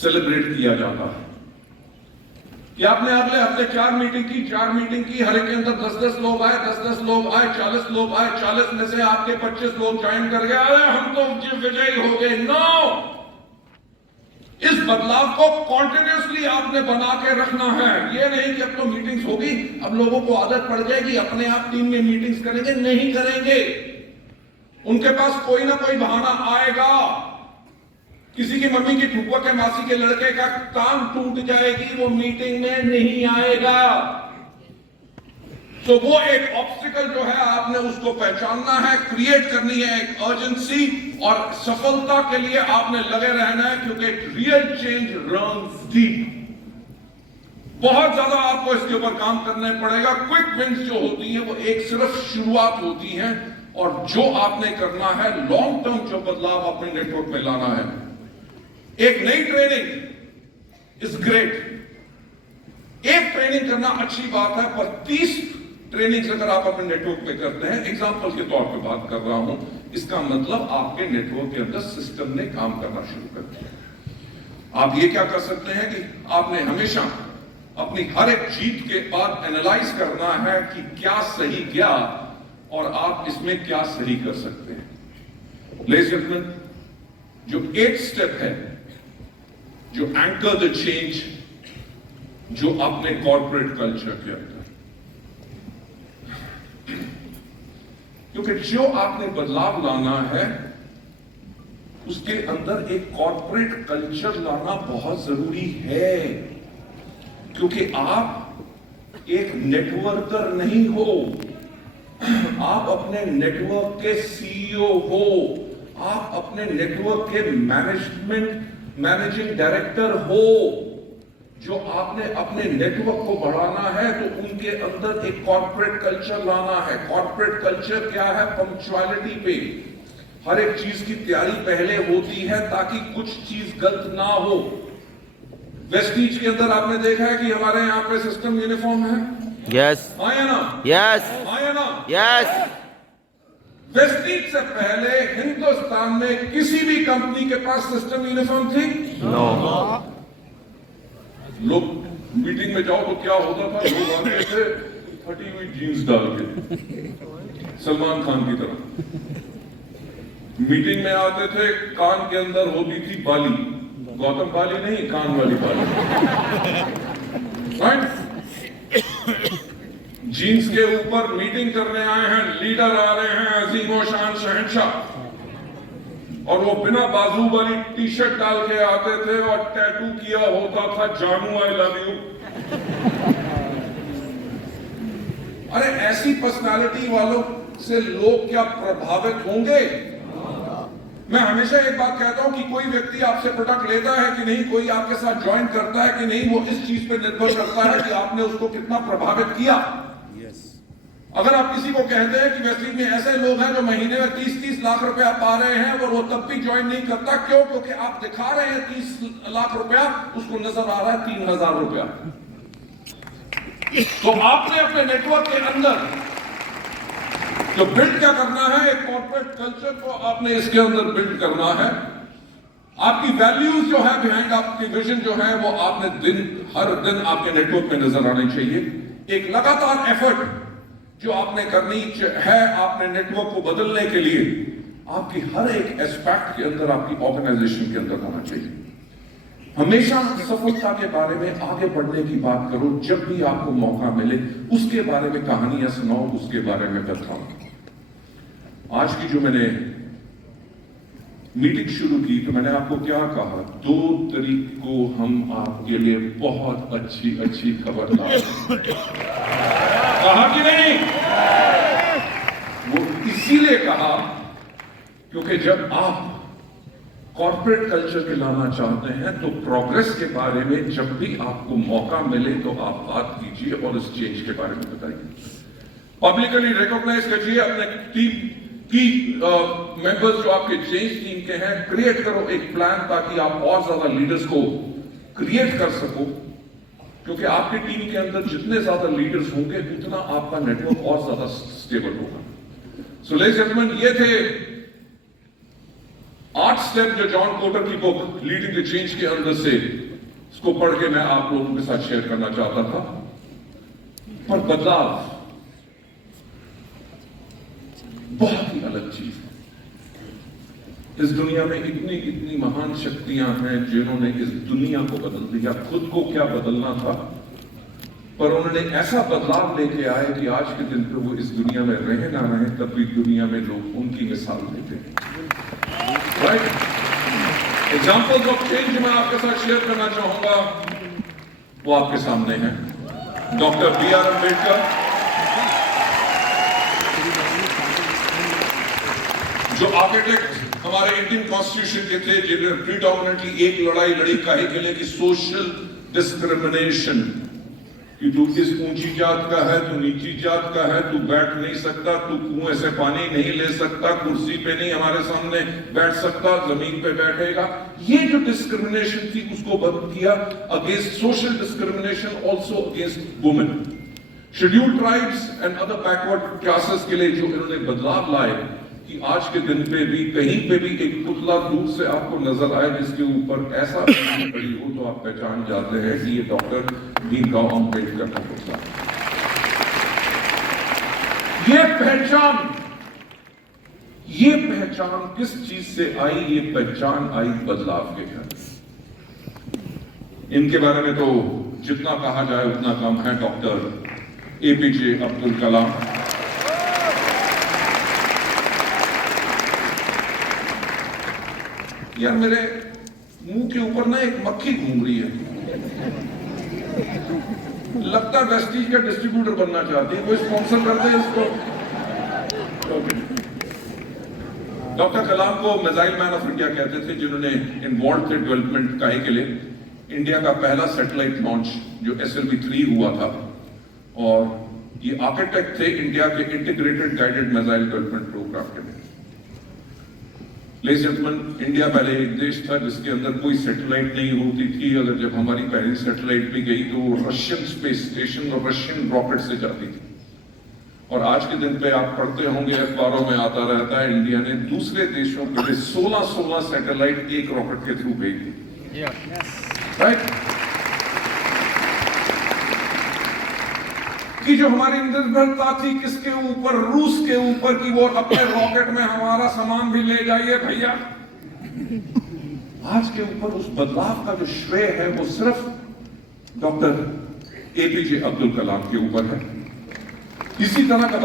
सेलिब्रेट किया जाता है। कि आपने अगले हफ्ते 4 मीटिंग की, हर एक के अंदर 10-10 लोग आए, 10-10 लोग आए, 40 लोग आए, 40 में से आपके 25 लोग ज्वाइन कर गए। अरे हम तो विजयी हो गए। नो, इस बदलाव को कॉन्टिन्यूसली आपने बना के रखना है। ये नहीं कि अब तो मीटिंग्स होगी, अब लोगों को आदत पड़ जाएगी, अपने आप टीम में मीटिंग्स करेंगे। नहीं करेंगे। उनके पास कोई ना कोई बहाना आएगा। किसी की मम्मी की फूफा के मासी के लड़के का टांग टूट जाएगी, वो मीटिंग में नहीं आएगा। तो वो एक ऑब्स्टिकल जो है आपने उसको पहचानना है, क्रिएट करनी है एक अर्जेंसी, और सफलता के लिए आपने लगे रहना है क्योंकि रियल चेंज रन्स डीप। बहुत ज्यादा आपको इसके ऊपर काम करना पड़ेगा। क्विक विंस जो होती हैं वो एक सिर्फ शुरुआत होती हैं, और जो आपने करना है लॉन्ग टर्म जो बदलाव अपने नेटवर्क में लाना है। एक नई ट्रेनिंग इज ग्रेट। एक ट्रेनिंग करना अच्छी बात है, पर 30 ट्रेनिंग अगर आप अपने नेटवर्क में करते हैं, एग्जांपल के तौर पे बात कर रहा हूं, इसका मतलब आपके नेटवर्क के अंदर सिस्टम ने काम करना शुरू कर दिया। आप ये क्या कर सकते हैं कि आपने हमेशा अपनी हर एक जीत के बाद एनालाइज करना है कि क्या सही गया और आप इसमें क्या सही कर सकते हैं। लेडीज एंड जेंटलमैन, जो 8th स्टेप है, जो एंकर द चेंज, जो अपने कॉर्पोरेट कल्चर के अंदर, क्योंकि जो आपने बदलाव लाना है उसके अंदर एक कॉर्पोरेट कल्चर लाना बहुत जरूरी है। क्योंकि आप एक नेटवर्कर नहीं हो, आप अपने नेटवर्क के सीईओ हो, आप अपने नेटवर्क के मैनेजिंग डायरेक्टर हो। जो आपने अपने नेटवर्क को बढ़ाना है तो उनके अंदर एक कॉर्पोरेट कल्चर लाना है। कॉर्पोरेट कल्चर क्या है? पंक्चुअलिटी पे हर एक चीज की तैयारी पहले होती है ताकि कुछ चीज गलत ना हो। वेस्टीज के अंदर आपने देखा है कि हमारे यहाँ पे सिस्टम यूनिफॉर्म है। यस। हाँ या ना? यस। हाँ या ना? यस। वेस्टीज से पहले हिंदुस्तान में किसी भी कंपनी के पास सिस्टम यूनिफॉर्म थी? नो। लोग मीटिंग में जाओ तो क्या होता था? लोग आते थे फटी हुई जीन्स डाल के, सलमान खान की तरह। मीटिंग में आते थे, कान के अंदर होती थी बाली, गौतम बाली नहीं, कान वाली बाली। जीन्स के ऊपर मीटिंग करने आए हैं, लीडर आ रहे हैं, अजीम और शान शहंशाह, और वो बिना बाजू वाली टी शर्ट डाल के आते थे और टैटू किया होता था जानू आई लव यू। अरे ऐसी पर्सनालिटी वालों से लोग क्या प्रभावित होंगे? मैं हमेशा एक बात कहता हूं कि कोई व्यक्ति आपसे प्रोडक्ट लेता है कि नहीं, कोई आपके साथ ज्वाइन करता है कि नहीं, वो इस चीज पे निर्भर करता है कि आपने उसको कितना प्रभावित किया। अगर आप किसी को कहते हैं कि वेस्टीज में ऐसे लोग हैं जो महीने में 30-30 लाख रुपया पा रहे हैं और वो तब भी ज्वाइन नहीं करता, क्यों? क्योंकि आप दिखा रहे हैं 30 लाख रुपया, उसको नजर आ रहा है 3000 रुपया। तो आपने अपने नेटवर्क के अंदर जो बिल्ड क्या करना है, एक कॉर्पोरेट कल्चर को आपने इसके अंदर बिल्ड करना है। आपकी वैल्यूज जो है बिहाइंड आपकी विजन जो है वो आपने हर दिन आपके नेटवर्क में नजर आनी चाहिए। एक लगातार एफर्ट जो आपने करनी है, आपने नेटवर्क को बदलने के लिए आपकी हर एक एस्पेक्ट के अंदर, आपकी ऑर्गेनाइजेशन के अंदर होना चाहिए। हमेशा सफलता के बारे में आगे बढ़ने की बात करो, जब भी आपको मौका मिले उसके बारे में कहानियां सुनाओ, उसके बारे में बताओ। आज की जो मैंने मीटिंग शुरू की तो मैंने आपको क्या कहा, 2 तारीख को हम आपके लिए बहुत अच्छी अच्छी खबर लाए। कहा कि नहीं? वो इसीलिए कहा क्योंकि जब आप कॉर्पोरेट कल्चर के लाना चाहते हैं तो प्रोग्रेस के बारे में जब भी आपको मौका मिले तो आप बात कीजिए और इस चेंज के बारे में बताइए। पब्लिकली रिकॉग्नाइज कीजिए अपने टीम की मेंबर्स जो आपके चेंज टीम के हैं, क्रिएट करो एक प्लान ताकि आप और ज्यादा लीडर्स को क्रिएट कर सको, क्योंकि आपकी टीम के अंदर जितने ज्यादा लीडर्स होंगे उतना आपका नेटवर्क और ज्यादा स्टेबल होगा। सो लेडीज एंड जेंटलमैन, ये थे 8 स्टेप जो जॉन कोटर की बुक लीडिंग द चेंज के अंदर से, इसको पढ़ के मैं आप लोगों के साथ शेयर करना चाहता था। पर बदलाव बहुत ही अलग चीज है। इस दुनिया में इतनी इतनी महान शक्तियां हैं जिन्होंने इस दुनिया को बदल दिया। खुद को क्या बदलना था, पर उन्होंने ऐसा बदलाव लेके आए कि आज के दिन पे वो इस दुनिया में रहे ना रहे, तब भी दुनिया में लोग उनकी मिसाल देते हैं। राइट? एग्जाम्पल्स ऑफ चेंज मैं आपके साथ शेयर करना चाहूंगा, वो आपके सामने हैं। डॉक्टर बी आर अम्बेडकर, जो आर्किटेक्ट हमारे इंडियन कॉन्स्टिट्यूशन के थे, जिन्होंने प्रीडोमिनेंटली एक लड़ाई लड़ी काहे के लिए कि सोशल डिस्क्रिमिनेशन, कि तू इस ऊंची जात का है, तू नीची जात का है, तू बैठ नहीं सकता, तू कुएं से पानी नहीं ले सकता, कुर्सी पे नहीं हमारे सामने बैठ सकता, जमीन पे बैठेगा। ये जो डिस्क्रिमिनेशन थी उसको बंद किया, against social discrimination, also against women. Scheduled tribes and other backward classes के लिए जो इन्होंने बदलाव लाए कि आज के दिन पे भी कहीं पे भी एक पुतला दूर से आपको नजर आए जिसके ऊपर ऐसा पड़ी हो तो आप पहचान जाते हैं कि ये डॉक्टर भीमराव अम्बेडकर का पुतला। ये पहचान किस चीज से आई? ये पहचान आई बदलाव के घर। इनके बारे में तो जितना कहा जाए उतना कम है। डॉक्टर एपीजे अब्दुल कलाम, यार मेरे मुंह के ऊपर ना एक मक्खी घूम रही है, लगता है वेस्टीज का डिस्ट्रीब्यूटर बनना चाहती है, कोई स्पॉन्सर करते हैं इसको। डॉक्टर कलाम को मिसाइल मैन ऑफ इंडिया कहते थे, जिन्होंने इन्वॉल्व थे डेवलपमेंट काहे के लिए। इंडिया का पहला सैटेलाइट लॉन्च जो SLV-3 हुआ था, और ये आर्किटेक्ट थे इंडिया के integrated guided missile development programme के लिए। लेडीज एंड जेंटलमैन, इंडिया पहले एक देश था जिसके अंदर कोई सैटेलाइट नहीं होती थी। अगर जब हमारी पहली सैटेलाइट भी गई तो वो रशियन स्पेस स्टेशन और रशियन रॉकेट से जाती थी। और आज के दिन पे आप पढ़ते होंगे, अखबारों में आता रहता है, इंडिया ने दूसरे देशों के लिए 16 सैटेलाइट एक रॉकेट के थ्रू भेजी। राइट? कि जो हमारी निर्भरता थी किसके ऊपर? रूस के ऊपर, कि वो अपने रॉकेट में हमारा सामान भी ले जाइए भैया। आज के ऊपर उस बदलाव का जो श्रेय है वो सिर्फ डॉक्टर एपीजे अब्दुल कलाम के ऊपर है। इसी तरह का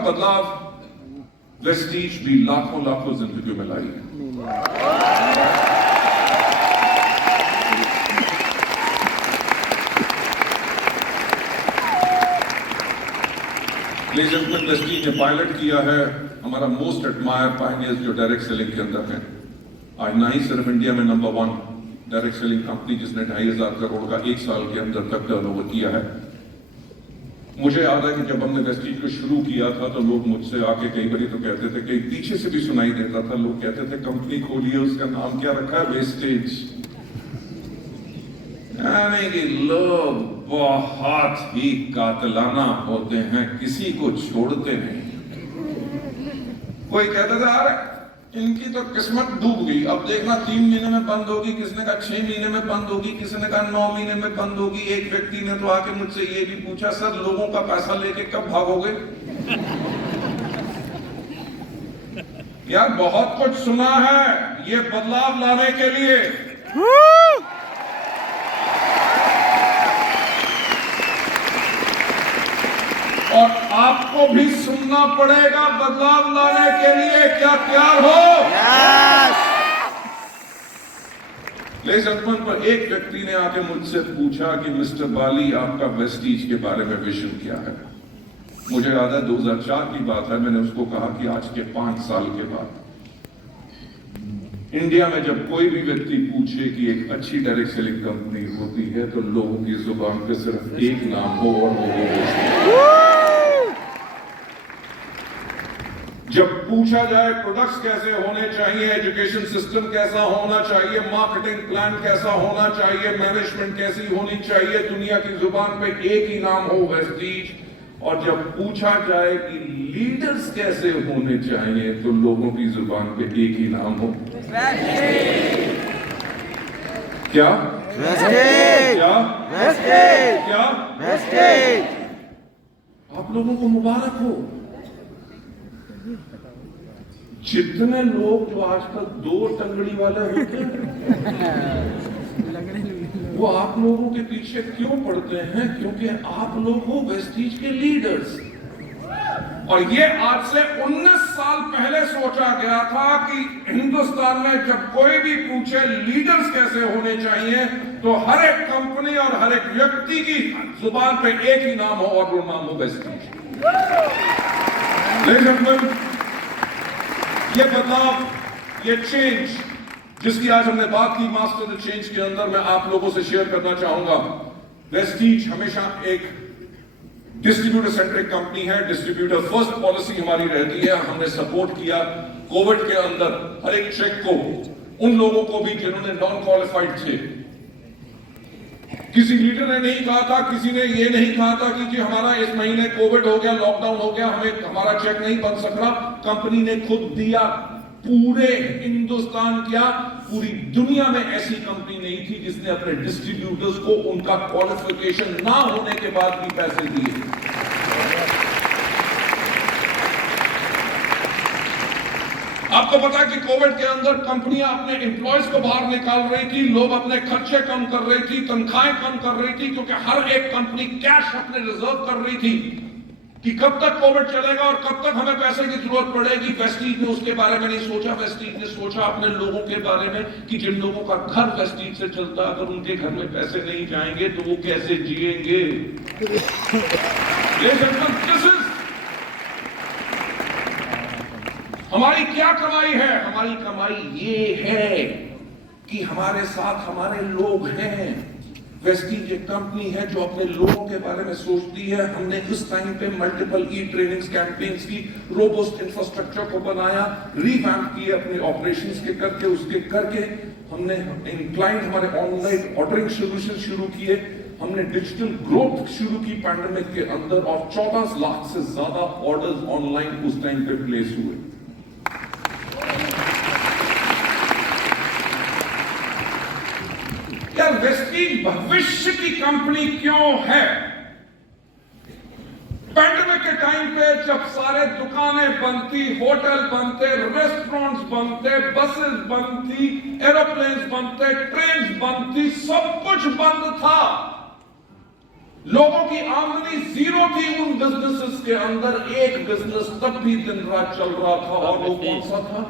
बदलाव वेस्टीज भी लाखों जिंदगियों में लाई है। वेस्टीज ने पायलट किया है हमारा मोस्ट एडमायर पायनियर्स जो डायरेक्ट सेलिंग के अंदर है। आज ना ही सिर्फ इंडिया में नंबर 1 डायरेक्ट सेलिंग कंपनी जिसने 2500 करोड़ का एक साल के अंदर तक टर्नओवर किया है। मुझे याद है कि जब हमने वेस्टीज को शुरू किया था तो लोग मुझसे आके कई बार तो कहते थे, कई पीछे से भी सुनाई देता था, लोग कहते थे कंपनी खोलिए, उसका नाम क्या रखा है? वेस्टेज। यानी कि लोग बहुत ही कातिलाना होते हैं, किसी को छोड़ते नहीं। कोई कहता था, अरे इनकी तो किस्मत डूब गई। अब देखना 3 महीने में बंद होगी, किसने कहा 6 महीने में बंद होगी, किसी ने कहा 9 महीने में बंद होगी। एक व्यक्ति ने तो आके मुझसे ये भी पूछा, सर लोगों का पैसा लेके कब भागोगे? यार बहुत कुछ सुना है ये बदलाव लाने के लिए। और आपको भी सुनना पड़ेगा बदलाव लाने के लिए। क्या तैयार हो? लेडीज एंड जेंटलमैन, पर एक व्यक्ति ने आके मुझसे पूछा कि मिस्टर बाली आपका वेस्टीज के बारे में विजन क्या है? मुझे याद है 2004 की बात है। मैंने उसको कहा कि आज के 5 साल के बाद इंडिया में जब कोई भी व्यक्ति पूछे कि एक अच्छी डायरेक्ट सेलिंग कंपनी होती है तो लोगों की जुबान पे सिर्फ एक नाम हो और वो वेस्टीज। जब पूछा जाए प्रोडक्ट्स कैसे होने चाहिए, एजुकेशन सिस्टम कैसा होना चाहिए, मार्केटिंग प्लान कैसा होना चाहिए, मैनेजमेंट कैसी होनी चाहिए, दुनिया की जुबान पे एक ही नाम हो वेस्टीज। और जब पूछा जाए कि लीडर्स कैसे होने चाहिए तो लोगों की जुबान पे एक ही नाम हो क्या? क्या? क्या? आप लोगों को मुबारक हो। जितने लोग जो आज तक 2 टंगड़ी वाले होते हैं वो आप लोगों के पीछे क्यों पड़ते हैं? क्योंकि आप लोग हो वेस्टीज के लीडर्स। और ये आज से 19 साल पहले सोचा गया था कि हिंदुस्तान में जब कोई भी पूछे लीडर्स कैसे होने चाहिए तो हर एक कंपनी और हर एक व्यक्ति की जुबान पे एक ही नाम हो और वो नाम हो वेस्टीज। लेकिन ये बदलाव, ये चेंज जिसकी आज हमने बात की मास्टर द चेंज के अंदर, मैं आप लोगों से शेयर करना चाहूंगा। वेस्टीज हमेशा एक डिस्ट्रीब्यूटर सेंट्रिक कंपनी है। डिस्ट्रीब्यूटर फर्स्ट पॉलिसी हमारी रहती है। हमने सपोर्ट किया कोविड के अंदर हर एक चेक को उन लोगों को भी जिन्होंने नॉन क्वालिफाइड थे। किसी लीडर ने नहीं कहा था, किसी ने ये नहीं कहा था कि जी हमारा इस महीने कोविड हो गया, लॉकडाउन हो गया, हमें हमारा चेक नहीं बन सक रहा। कंपनी ने खुद दिया, पूरे हिंदुस्तान क्या पूरी दुनिया में ऐसी कंपनी नहीं थी जिसने अपने डिस्ट्रीब्यूटर्स को उनका क्वालिफिकेशन ना होने के बाद भी पैसे दिए। आपको पता है कि कोविड के अंदर कंपनियां अपने एम्प्लॉयज को बाहर निकाल रही थी, लोग अपने खर्चे कम कर रही थी, तनख्वाहें कम कर रही थी, क्योंकि हर एक कंपनी कैश अपने रिजर्व कर रही थी कि कब तक कोविड चलेगा और कब तक हमें पैसे की जरूरत पड़ेगी। वेस्टीज ने उसके बारे में नहीं सोचा। वेस्टीज ने सोचा अपने लोगों के बारे में कि जिन लोगों का घर वेस्टीज से चलता, अगर उनके घर में पैसे नहीं जाएंगे तो वो कैसे जिएंगे। हमारी क्या कमाई है? हमारी कमाई ये है कि हमारे साथ हमारे लोग हैं। वेस्टीज एक कंपनी है जो अपने लोगों के बारे में सोचती है। हमने इस टाइम पे मल्टीपल ट्रेनिंग्स कैंपेन्स की, रोबस्ट इंफ्रास्ट्रक्चर को बनाया, रिवैम्प किए अपने ऑपरेशंस के करके हमने क्लाइंट हमारे ऑनलाइन ऑर्डरिंग सोल्यूशन शुरू किए। हमने डिजिटल ग्रोथ शुरू की पैंडेमिक के अंदर और 14 लाख से ज्यादा ऑर्डर्स ऑनलाइन उस टाइम पे प्लेस हुए। क्या वेस्टीज भविष्य की कंपनी क्यों है? पैंडेमिक के टाइम पे जब सारे दुकानें बंद थी, होटल बंद थे, रेस्टोरेंट्स बंद थे, बसेस बंद थी, एरोप्लेन्स बंद थे, ट्रेन्स बंद थी, सब कुछ बंद था, लोगों की आमदनी जीरो थी उन बिजनेसेस के अंदर। एक बिजनेस तब भी दिन रात चल रहा था और वो कौन सा था?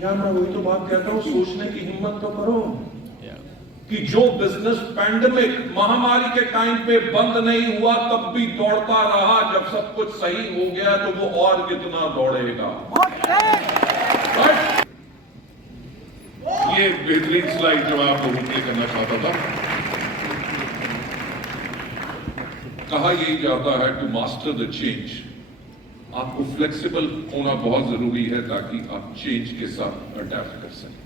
यार मैं वही तो बात कहता हूं, सोचने की हिम्मत तो करो कि जो बिजनेस पैंडेमिक महामारी के टाइम पे बंद नहीं हुआ तब भी दौड़ता रहा, जब सब कुछ सही हो गया तो वो और कितना दौड़ेगा। ये बेहतरीन स्लाइड जो आप लोगों के लिए करना चाहता था। कहा यही जाता है टू मास्टर द चेंज। आपको फ्लेक्सिबल होना बहुत जरूरी है ताकि आप चेंज के साथ अडैप्ट कर सकें।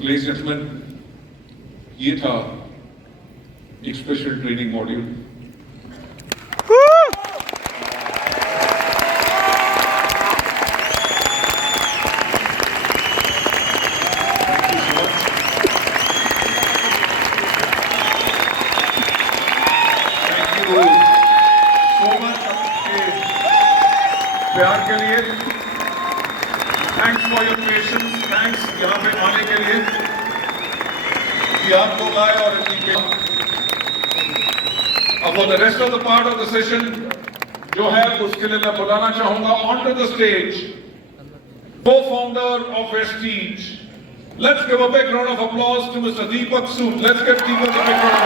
लेडीज एंड जेंटलमैन, ये था एक स्पेशल ट्रेनिंग मॉड्यूल। यहां पे आने के लिए कि आप लोग आए और इनकी अब for the rest of the part of the session जो है उसके लिए मैं बुलाना चाहूंगा on to the stage co-founder of Vestige. Let's give a big round of applause to Mr. Deepak Sood. Let's give Deepak a big round of applause.